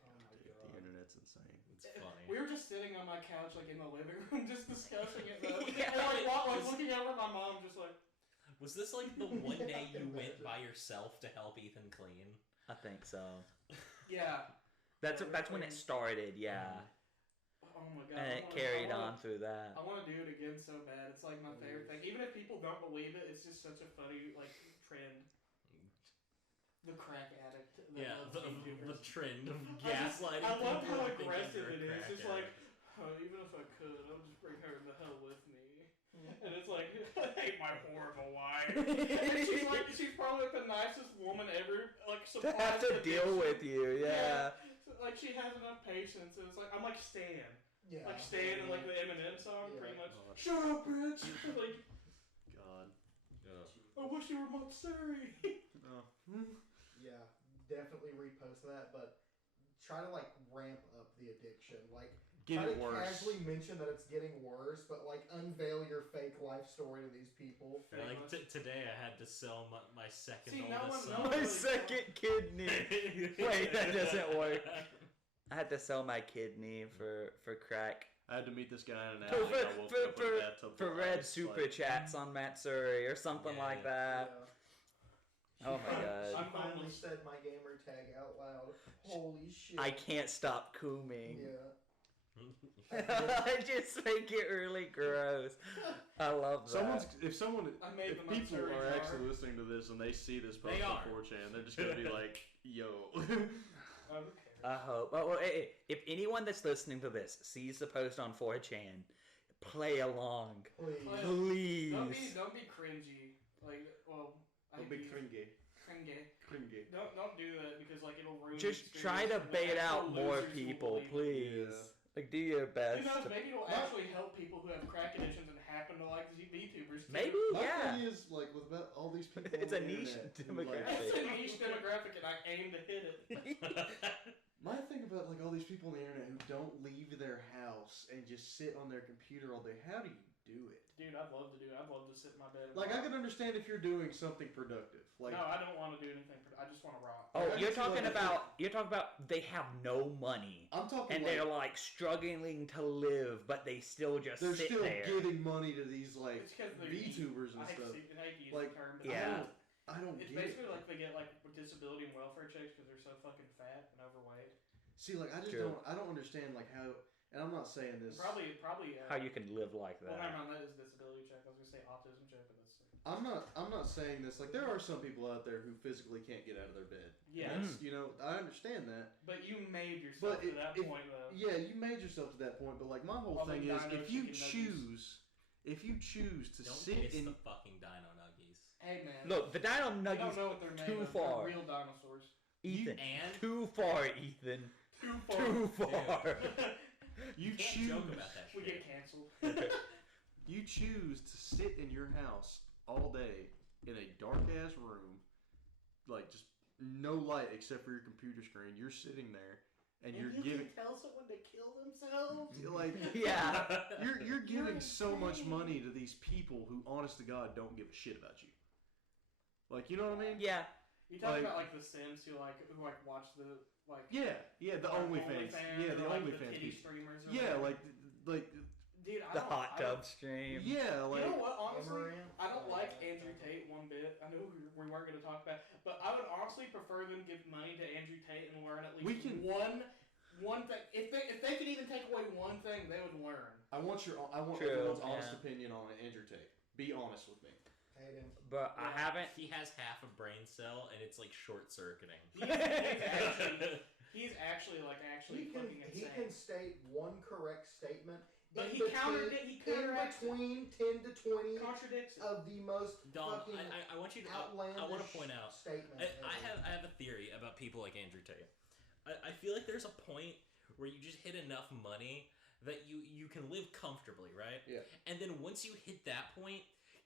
Oh my The god. internet's insane. It's funny. We were just sitting on my couch, like in the living room, just discussing it. Though. Yeah. And, like looking over at my mom, just like. Was this like the one day you went by yourself to help Ethan clean? I think so. Yeah. That's when it started. Yeah. Oh my god. And it carried on through that. I want to do it again so bad. It's like my favorite thing. Even if people don't believe it, it's just such a funny like trend. The crack addict. The trend of I gaslighting. love people how into thinking aggressive they're a it is. crack It's like, addict. even if I could, I'll just bring her the hell with me. And it's like, I hate my horrible wife. And she's probably like the nicest woman ever. Like To have to deal with you, yeah. Like she has enough patience. And it's like I'm like Stan. Yeah. Like Stan in like the Eminem song, pretty much. God. Shut up, bitch. Like, God. I wish you were Montessori. Yeah, definitely repost that, but try to like ramp up the addiction. Like Get try it to worse. casually mention that it's getting worse, but like unveil your fake life story to these people. Like today, I had to sell my second See, no oldest one- son. My second kidney. Wait, that doesn't work. I had to sell my kidney for crack. I had to meet this guy in an For, alley. and I woke up in a bathtub for full of red ice, super like, chats on Matsuri or something Yeah. like that. Oh my She god. finally said my gamer tag out loud. Holy shit. I can't stop cooming. Yeah. I just make it really gross. I love that. If made the people Montessori are jar. actually listening to this and they see this post They on are. 4chan, they're just gonna be like, "Yo." I hope. Well, hey, if anyone that's listening to this sees the post on 4chan, play along. Please. Please. Don't be cringy. Like, well, Don't be cringy. Cringy. Don't do that because like it'll ruin. Just the try to experience, and bait the out actual more losers will people, believe it. please. Yeah. Like, do your best. Who knows? Maybe it'll actually help people who have crack addictions and happen to like VTubers. Too. Maybe, My yeah. thing is, like, with about all these people It's on a the niche internet who, demographic. It's a niche demographic, and I aim to hit it. My thing about like all these people on the internet who don't leave their house and just sit on their computer all day. How do you do it? Dude, I'd love to do it. I'd love to sit in my bed. And Like, I rock. can understand if you're doing something productive. Like, No, I don't want to do anything. I just want to rock. Oh, I you're just feel talking like about they have no money I'm talking and like they're like struggling to live, but they still just they're sit still there. giving money to these like It's because they're VTubers and I hate stuff. to use Like, the term, but Yeah. I don't it's get basically it. like they get like disability and welfare checks because they're so fucking fat and overweight. See, like, I just True. don't understand like how. And I'm not saying this. Probably. How you can live like Well, never that. mind. That is a disability check. I was gonna say autism check, but that's. I'm not saying this. Like, there are some people out there who physically can't get out of their bed. Yeah. That's, you know, I understand that. But you made yourself But to that if- point, though. Yeah, you made yourself to that point. But like, my whole All the thing is, dino if you chicken nuggies. choose to Don't sit kiss in. the fucking dino nuggies. Hey man. Look, the Dino you don't Nuggies know what they're made too of. far. They're real dinosaurs. Ethan. And Too far, Ethan. Too far. Too far. You can't choose. joke about that We shit. get canceled. You choose to sit in your house all day in a dark ass room, like just no light except for your computer screen. You're sitting there, and you're giving tell someone to kill themselves. like Yeah. you're giving so much money to these people who, honest to God, don't give a shit about you. Like, you know what I mean? Yeah. You talking Like- about like the Sims who watch the like Yeah, the OnlyFans. Yeah, the or, like, OnlyFans titty people. streamers. Or Yeah, whatever. like dude, I The don't- hot I don't- tub stream. yeah, like You know what? Honestly, Amaranth? I don't like Andrew Tate one bit. I know we weren't going to talk about, but I would honestly prefer them give money to Andrew Tate and learn at least We can- one thing. If they could even take away one thing, they would learn. I want True, everyone's honest yeah. opinion on Andrew Tate. Be honest with me. Hate him. But I haven't. He has half a brain cell and it's like short circuiting. He's actually fucking He insane. can state one correct statement. But in he countered it. He in counteracts it. between 10 to 20 Contradicts it. of the most Dom, fucking I want you to. outlandish I want to point out. statement. I have a theory about people like Andrew Tate. I feel like there's a point where you just hit enough money that you can live comfortably, right? Yeah. And then once you hit that point,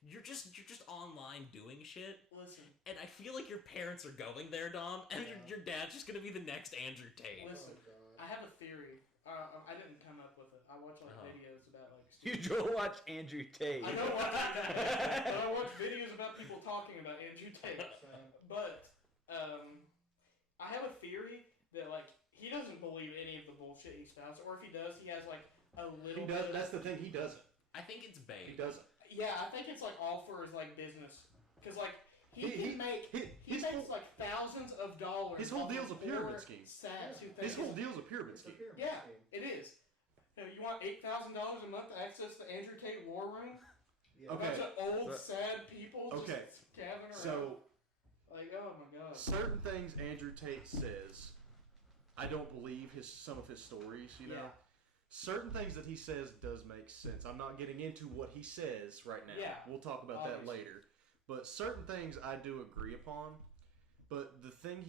you're just online doing shit. Listen. And I feel like your parents are going there, Dom, and your dad's just gonna be the next Andrew Tate. Listen. Oh, God. I have a theory. I didn't come up with it. I watch videos about like. You don't watch Andrew Tate. I don't watch that, but I watch videos about people talking about Andrew Tate. But I have a theory that like he doesn't believe any of the bullshit he spouts, or if he does, he has like a little. He does. That's the thing. He doesn't. I think it's He bait. doesn't. Yeah, I think it's like all for his like business, because like he makes his like thousands of dollars. his whole off deal's of a pyramid poor scheme. saps who think His whole it's- deal's a pyramid It's a scheme. pyramid Yeah, scheme. it is. Hey, you want $8,000 a month to access the Andrew Tate War Room? Yeah. A bunch of old, sad people Okay. just gathering around. So, like, oh my god. certain things Andrew Tate says, I don't believe some of his stories, you know? Yeah. Certain things that he says does make sense. I'm not getting into what he says right now. Yeah, We'll talk about that obviously. later. But certain things I do agree upon. But the thing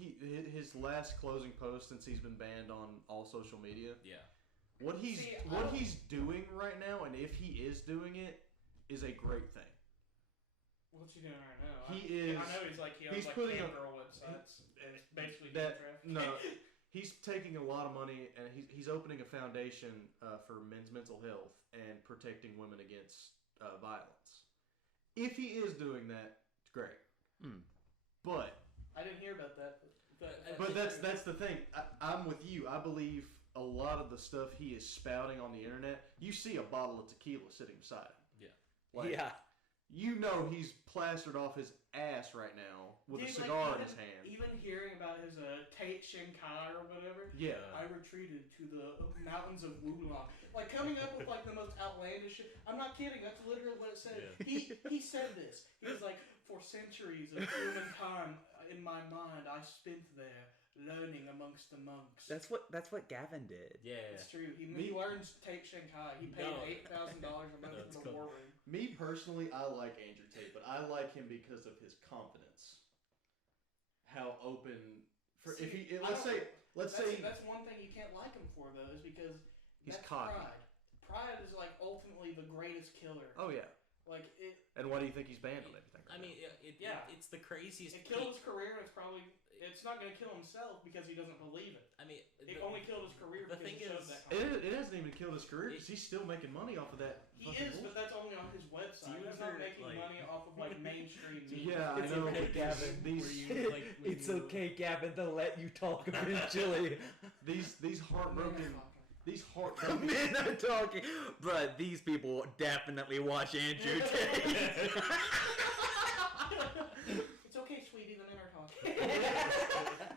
his last closing post since he's been banned on all social media. Yeah. What he's doing right now, and if he is doing it, is a great thing. What's he doing right now? I know he owns putting girl websites. And it's basically that trafficking. no, he's taking a lot of money and he's opening a foundation for men's mental health and protecting women against violence. If he is doing that, it's great. But I didn't hear about that. But that's the thing. I'm with you. I believe a lot of the stuff he is spouting on the internet. You see a bottle of tequila sitting beside him. Yeah. Yeah. You know he's plastered off his ass right now with a cigar in his hand. Even hearing about his Tate Shinkai or whatever. Yeah. I retreated to the mountains of Wulong. Like coming up with like the most outlandish shit. I'm not kidding. That's literally what it said. Yeah. He said this. He was like, for centuries of humankind, in my mind, I spent there learning amongst the monks. That's what Gavin did. Yeah. It's true. He learns Tate Shinkai. He paid $8,000 a month That's for the cool. war room. Me personally, I like Andrew Tate, but I like him because of his confidence. How open let's say that's one thing you can't like him for though, is because he's that's cocky. pride. Pride is like ultimately the greatest killer. Oh yeah. Like it. And why do you think he's banned on everything? I mean, it's the craziest. It killed his career, and it's not going to kill himself because he doesn't believe it. I mean, It only killed his career the because thing he showed is- that confidence. It hasn't even killed his career because he's still making money off of that. He fucking is, but bullshit. that's only on his website. Do you He's ever, not making like- money off of like mainstream media. Yeah, It's I know. okay, but Gavin. These It's okay, Gavin, to let you talk eventually. these heartbroken The men are talking, but these people definitely watch Andrew Tate. It's okay, sweetie. The men are talking.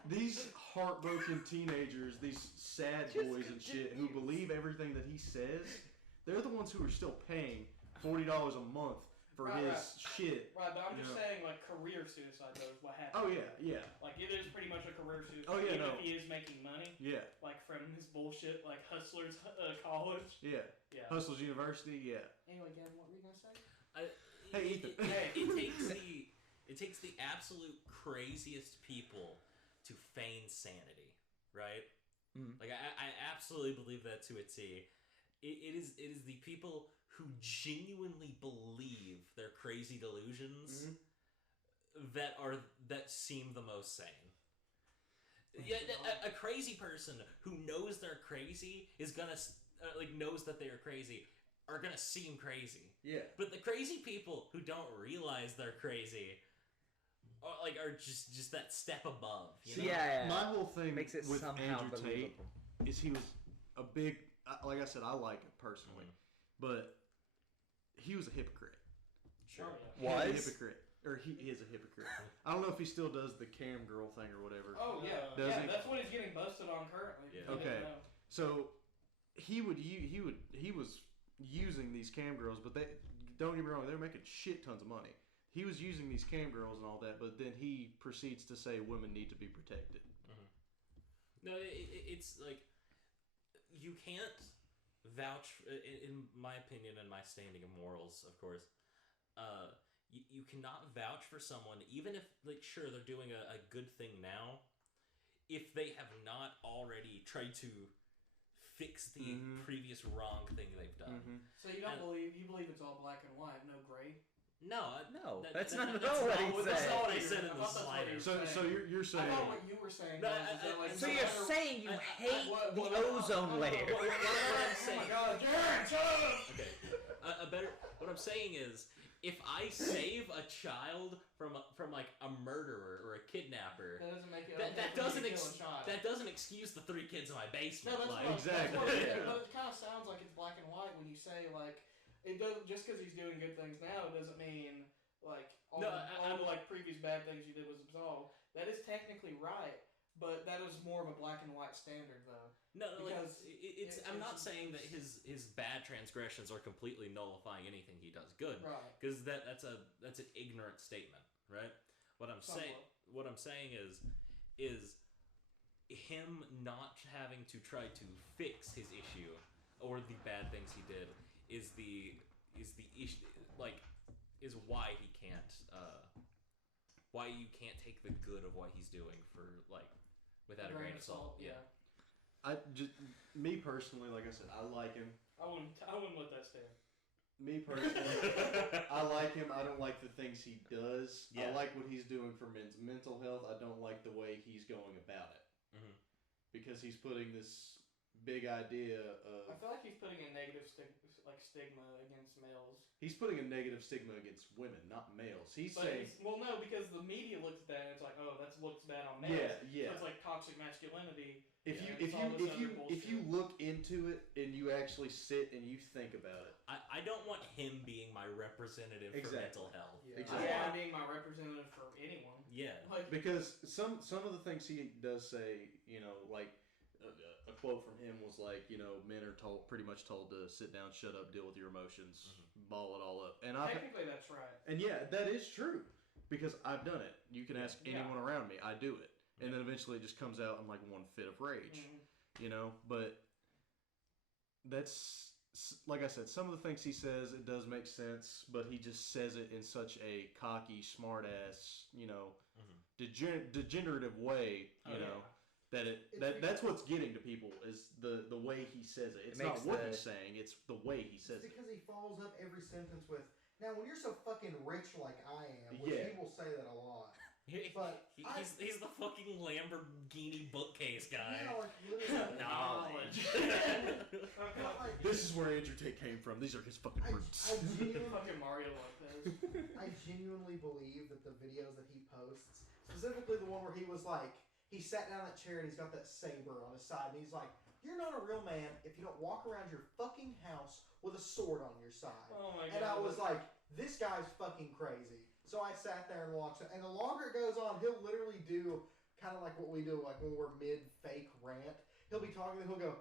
these heartbroken teenagers, these sad boys and shit who believe everything that he says, they're the ones who are still paying $40 a month for his shit. Right, but I'm just You know. saying, like, career suicide, though, is what happened. Oh yeah. Like, it is pretty much a career suicide. Oh, yeah, Even no. if he is making money, Yeah. like, from his bullshit, like, Hustlers college. Yeah. Yeah. Hustles University, yeah. Anyway, Gavin, what were you going to say? Hey, Ethan. It takes the absolute craziest people to feign sanity, right? Mhm. Like I absolutely believe that to a T. It is the people who genuinely believe their crazy delusions that seem the most sane. Yeah, a crazy person who knows they're crazy is gonna knows that they are crazy are gonna seem crazy. Yeah. But the crazy people who don't realize they're crazy are just that step above. You know? Yeah. My whole thing Makes it with somehow Andrew Tate believable. is he was a big, like I said, I like him personally, but he was a hypocrite. Sure. He was a Was? hypocrite. Or he is a hypocrite. I don't know if he still does the cam girl thing or whatever. Oh, yeah. Does he? That's what he's getting busted on currently. Yeah. I didn't Okay. know. So he was using these cam girls, but they don't get me wrong, they were making shit tons of money. He was using these cam girls and all that, but then he proceeds to say women need to be protected. No, it's like you can't vouch, in my opinion and my standing of morals, of course. You cannot vouch for someone, even if, like, sure, they're doing a good thing now, if they have not already tried to fix the previous wrong thing they've done. So you believe it's all black and white, no gray? No, That's not that's what he That's said. not what I I said in thought the that's what slider. he So you're I saying thought what you were saying No, was is that, like, So no you're matter- saying you hate the ozone layer. What I'm Oh saying, my god, Darren, shut up! okay, what I'm saying is, if I save a child from like a murderer or a kidnapper, That doesn't make it that okay for doesn't you to kill a child. that doesn't excuse the 3 kids in my No, basement. that's like, what, Exactly, That's what, yeah. But it kind of sounds like it's black and white when you say, like, it doesn't, just because he's doing good things now, it doesn't mean, like, all No, the like previous bad things you did was absolved. That is technically right, But that is more of a black and white standard, though. No, like Because I'm not saying that his bad transgressions are completely nullifying anything he does good, Right. because that's an ignorant statement, right? What I'm saying is him not having to try to fix his issue or the bad things he did is the issue, like, is why he can't why you can't take the good of what he's doing for, like, without a grain of salt. Yeah. Me personally, like I said, I like him. I wouldn't let that stand. Me personally, I like him. I don't like the things he does. Yeah. I like what he's doing for men's mental health. I don't like the way he's going about it. Mm-hmm. Because he's putting this big idea of... I feel like he's putting a negative stigma against males. He's putting a negative stigma against women, not males. He's But saying... well, no, because the media looks at that and it's like, oh, that looks bad on males. Yeah. So it's like toxic masculinity. If you look into it and you actually sit and you think about it, I don't want him being my representative for mental health. Yeah. Exactly. I want him being my representative for anyone. Yeah. Like, because some of the things he does say, like a quote from him was like, men are pretty much told to sit down, shut up, deal with your emotions, ball it all up. And technically that's right. And yeah, that is true because I've done it. You can ask anyone around me, I do it. And then eventually it just comes out in like one fit of rage, But that's, like I said, some of the things he says, it does make sense, but he just says it in such a cocky, smart-ass, degenerative way, that's what's getting to people is the way he says it. It's not what he's saying, it's the way he says it. Because he follows up every sentence with, now when you're so fucking rich like I am, which he will say that a lot. But he's the fucking Lamborghini bookcase guy. Yeah, like literally. Knowledge. This is where Andrew Tate came from. These are his fucking roots. I genuinely, fucking Mario Lopez. I genuinely believe that the videos that he posts, specifically the one where he was like, he sat down in that chair and he's got that saber on his side and he's like, you're not a real man if you don't walk around your fucking house with a sword on your side. Oh my God. And I was like, this guy's fucking crazy. So I sat there and watched it. And the longer it goes on, he'll literally do kind of like what we do, like when we're mid-fake rant. He'll be talking and he'll go,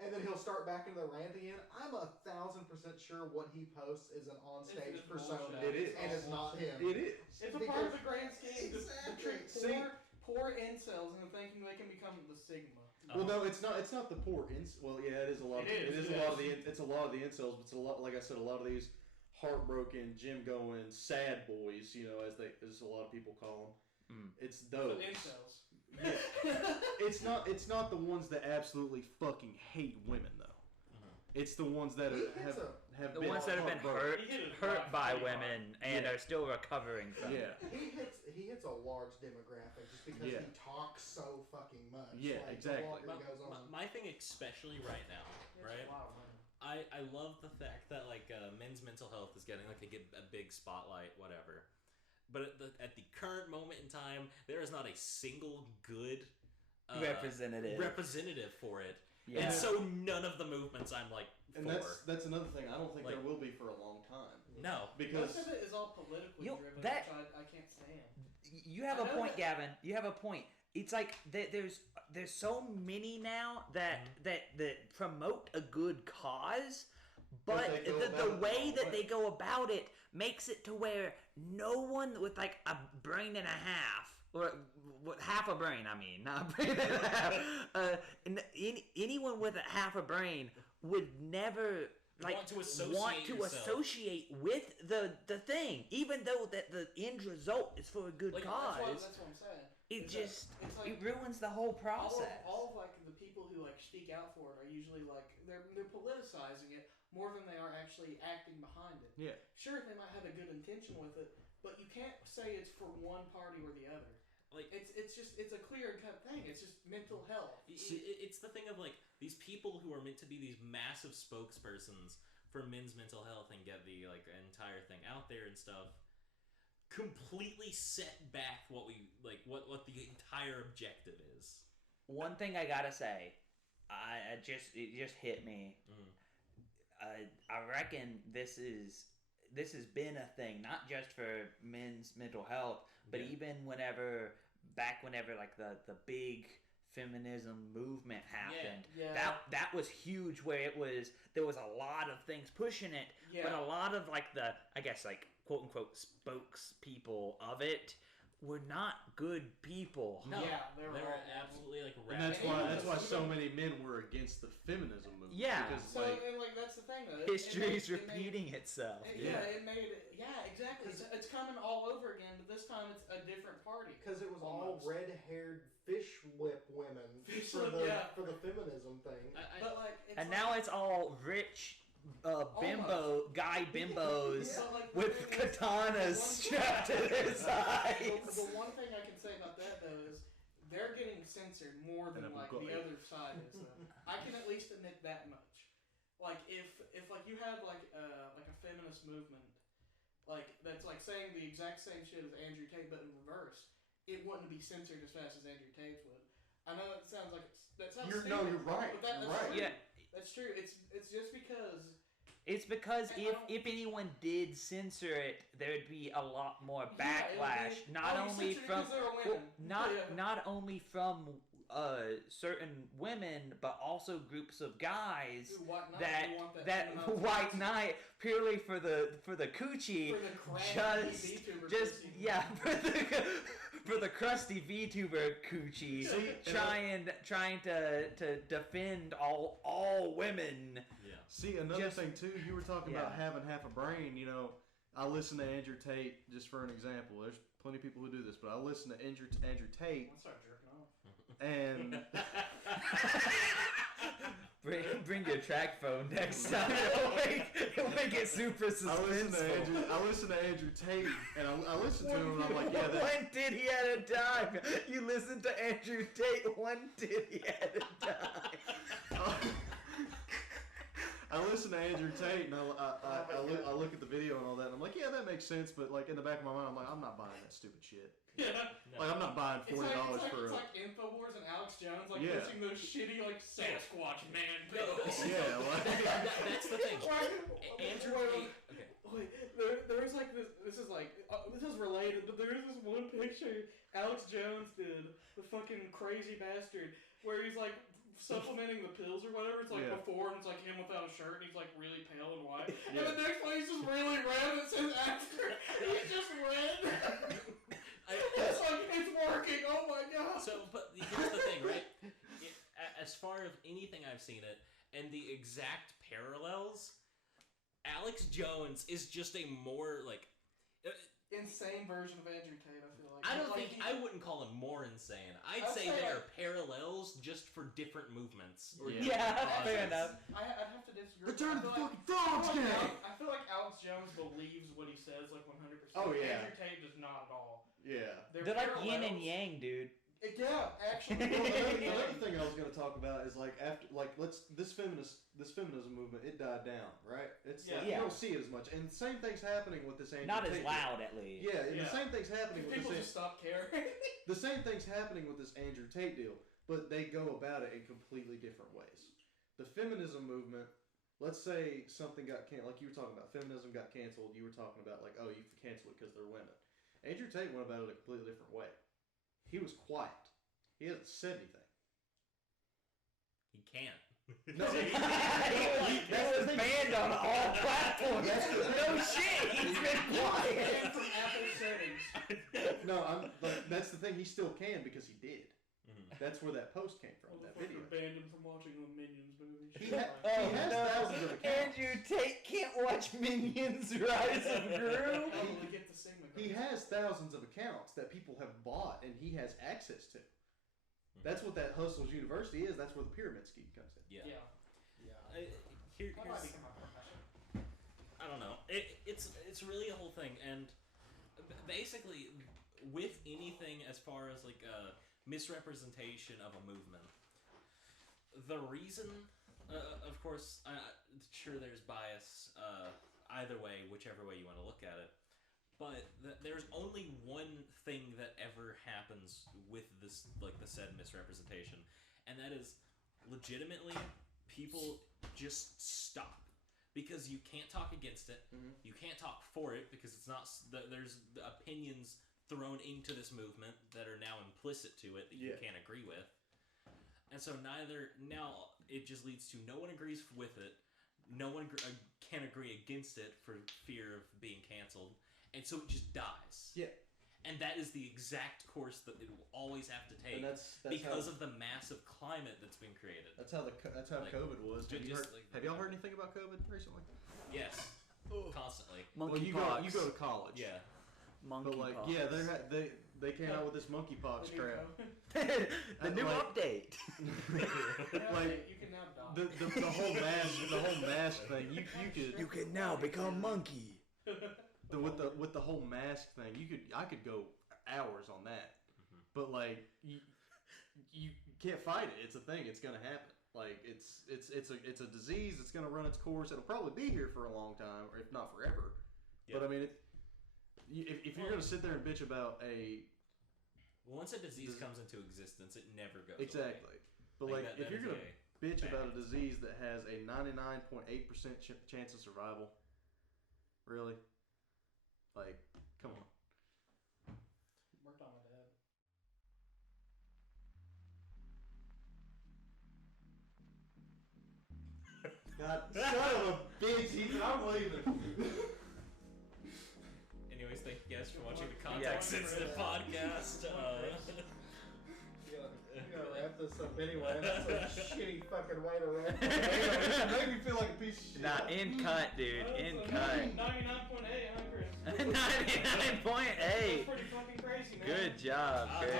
and then he'll start back into the rant again. I'm 1,000% sure what he posts is an on-stage persona. It is. And it's not him. It is. It's a part of the grand scheme. Exactly. Poor incels into thinking they can become the Sigma. Well, no, it's not. It's not the poor incels. Well, yeah, it is a lot. It's a lot of the incels. But it's a lot. Like I said, a lot of these heartbroken, gym-going, sad boys. As a lot of people call them. It's those. The incels. Yeah. It's not the ones that absolutely fucking hate women though. It's the ones that have the been ones that have been hurt by women and are still recovering from. Yeah. He hits a large demographic just because he talks so fucking much. Yeah, exactly. My thing, especially right now, right? I love the fact that like men's mental health is getting like a big spotlight, whatever. But at the current moment in time, there is not a single good representative for it. Yeah. And so none of the movements I'm like for. And that's another thing. I don't think there will be for a long time. No, because most of it is all politically driven, which I can't stand. You have a point, Gavin. You have a point. It's like there's so many now that promote a good cause, but the way that they go about it makes it to where no one with like a brain and a half, or half a brain, I mean, not a brain and a half, anyone with a half a brain would never want to associate with the thing, even though that the end result is for a good cause. That's what I'm saying. It ruins the whole process. All of like the people who like speak out for it are usually like they're politicizing it more than they are actually acting behind it. Yeah. Sure, they might have a good intention with it, but you can't say it's for one party or the other. Like it's a clear cut thing. It's just mental health. It's the thing of like these people who are meant to be these massive spokespersons for men's mental health and get the like entire thing out there and stuff. Completely set back what the entire objective is. One thing I gotta say, it just hit me. I reckon this has been a thing, not just for men's mental health, but even whenever back whenever like the big feminism movement happened. Yeah. That was huge, where there was a lot of things pushing it, but a lot of like the, I guess, like quote unquote spokespeople of it were not good people. No, Yeah, they were absolutely like And that's why so many men were against the feminism movement. Yeah. Because, So and that's the thing though. History's repeating itself. Exactly. It's coming all over again, but this time it's a different party. Because it was Almost. all red-haired fish lip women Fish for lip, for the feminism thing. But like, it's And like, now it's all rich guy bimbos But, like, the with thing is, katanas strapped to their sides. The one thing I can say about that though is they're getting censored more than And like I've got the it. other side is. Though. I can at least admit that much. Like if like you had like a feminist movement, like that's like saying the exact same shit as Andrew Tate but in reverse, it wouldn't be censored as fast as Andrew Tate's would. I know that sounds like stupid. you're right. But that's right. true. Yeah. That's true. It's just because. It's because And if anyone did censor it, there would be a lot more Yeah, it would backlash. be- Not oh, you only censored it from 'cause they were well, women. not only from certain women, but also groups of guys Dude, White Knight, that you want that feminized white person. knight purely for the coochie. For the crabby VTuber Just pussy. yeah, for the crusty VTuber coochie, trying to defend all women. Yeah. See, another Just- thing too, you were talking about yeah. having half a brain. You know, I listen to Andrew Tate just for an example. There's plenty of people who do this, but I listen to Andrew Tate, I'll start jerking off. and Bring your track phone next time. It'll make it super suspenseful. I listen to Andrew Tate, and I listen to him, and I'm like, yeah, that, One titty at a time. You listen to Andrew Tate one titty at a time. I listen to Andrew Tate, and I look at the video and all that, and I'm like, yeah, that makes sense, but like in the back of my mind, I'm like, I'm not buying that stupid shit. Yeah. Like, I'm not buying $40 for it's a. like Infowars and Alex Jones like Yeah. pushing those shitty like Sasquatch man pills. Yeah, like, That's the thing. Andrew Tate. Okay. Wait, there was like this. This is like this is related, but there is this one picture Alex Jones did, the fucking crazy bastard, where he's like supplementing the pills or whatever. It's like Yeah. before, and it's like him without a shirt, and he's like really pale and white. Yeah. And the next one he's just really red, and it says after. He's just red. It's like it's working. Oh my god. So, but here's the thing, right? As far as anything I've seen it, and the exact parallels, Alex Jones is just a more like. Insane version of Andrew Tate. I feel like. I don't Like, think I wouldn't call him more insane. I'd I'd say say, they like- are parallels just for different movements. Or Yeah, different fair causes. enough. I'd have to disagree. Return I to the feel fucking frogs like, game! I feel like Alex Jones believes what he says like 100%. Oh, yeah. Andrew Tate does not at all. yeah. They're like yin and parallels. yang, dude. Yeah, actually. Well, another thing I was going to talk about is like after this feminism movement, it died down, right? It's like, Yeah. you don't see it as much, and the same thing's happening with this Andrew Not as Tate. loud, at least. Yeah, and Yeah. the same thing's happening with People this. just stop caring. The same thing's happening with this Andrew Tate deal, but they go about it in completely different ways. The feminism movement, let's say something got canceled, like you were talking about, feminism got canceled. You were talking about like, oh, you can cancel it because they're women. Andrew Tate went about it a completely different way. He was quiet. He hasn't said anything. He can't. No, He was banned on all platforms. No shit, he's been quiet. And from Apple settings. no, that's the thing. He still can because he did. Mhm. That's where that post came from. That video. Motherfucker banned him from watching the Minions movie. He has Oh thousands of no, accounts. Andrew Tate can't watch Minions Rise of Gru. Probably get to sing the He has thousands of accounts that people have bought and he has access to. That's what that Hustle's University is. That's where the pyramid scheme comes in. Yeah. Yeah. Here's That might become my profession. I don't know. It's really a whole thing, and basically, with anything as far as like a misrepresentation of a movement, the reason, of course, sure there's bias either way, whichever way you want to look at it, but there's only one thing that ever happens with this, like the said misrepresentation, and that is legitimately people just stop. Because you can't talk against it, Mhm. you can't talk for it because it's not. There's the opinions thrown into this movement that are now implicit to it that you can't agree with. And so now it just leads to no one agrees with it, no one can agree against it for fear of being canceled, and so it just dies. Yeah. And that is the exact course that it will always have to take, And that's because of the massive climate that's been created. That's how COVID was. Have y'all heard anything about COVID recently? Yes, constantly. Monkeypox. Well, you go to college. Yeah. Monkeypox. They came out with this monkeypox crap. The new update. Like you can now die. the whole mask thing. You can now become monkey. With the whole mask thing, I could go hours on that. But like you can't fight it. It's a thing. It's gonna happen. Like it's a disease. It's gonna run its course. It'll probably be here for a long time, or if not forever. Yeah. But I mean, if you're gonna sit there and bitch about once a disease comes into existence, it never goes exactly. away. But like if you're gonna bitch about a disease that has a 99.8% chance of survival, really, like, come on. Worked on my dad. God, son of a bitch, Ethan, I'm leaving. Anyways, thank you guys for watching the Context Sensitive podcast. You gotta wrap this up anyway. That's a shitty fucking way to wrap it. It made me feel like a piece of shit. Nah, in cut, dude. In cut. 99.8, huh, Chris? 99.8. That's pretty fucking crazy, man. Good job, Chris.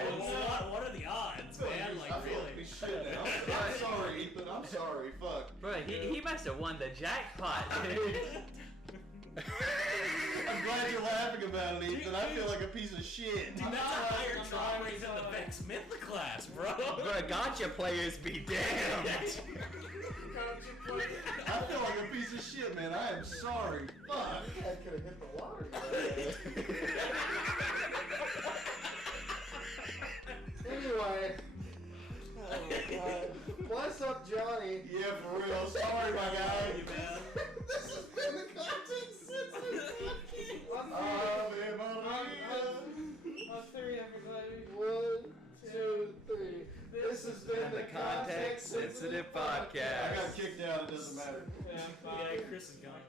What are the odds, man? Like, I feel like shit now. I'm sorry, Ethan. I'm sorry. Fuck. Bro, he must have won the jackpot, dude. I'm glad you're laughing about it, Ethan. I feel like a piece of shit. Dude, that's a higher drop rate than the Vex Myth class, bro. Bro, gotcha players be damned. I feel like a piece of shit, man. I am sorry. Fuck. I could have hit the lottery. Anyway. Oh my god. Bless up, Johnny. Yeah, for real. Sorry, my guy. This has been the Context Sensitive Podcast. On three, everybody. 1, 2, 3. This has been the Context Sensitive Podcast. I got kicked out. It doesn't matter. Yeah, Yeah, Chris is gone.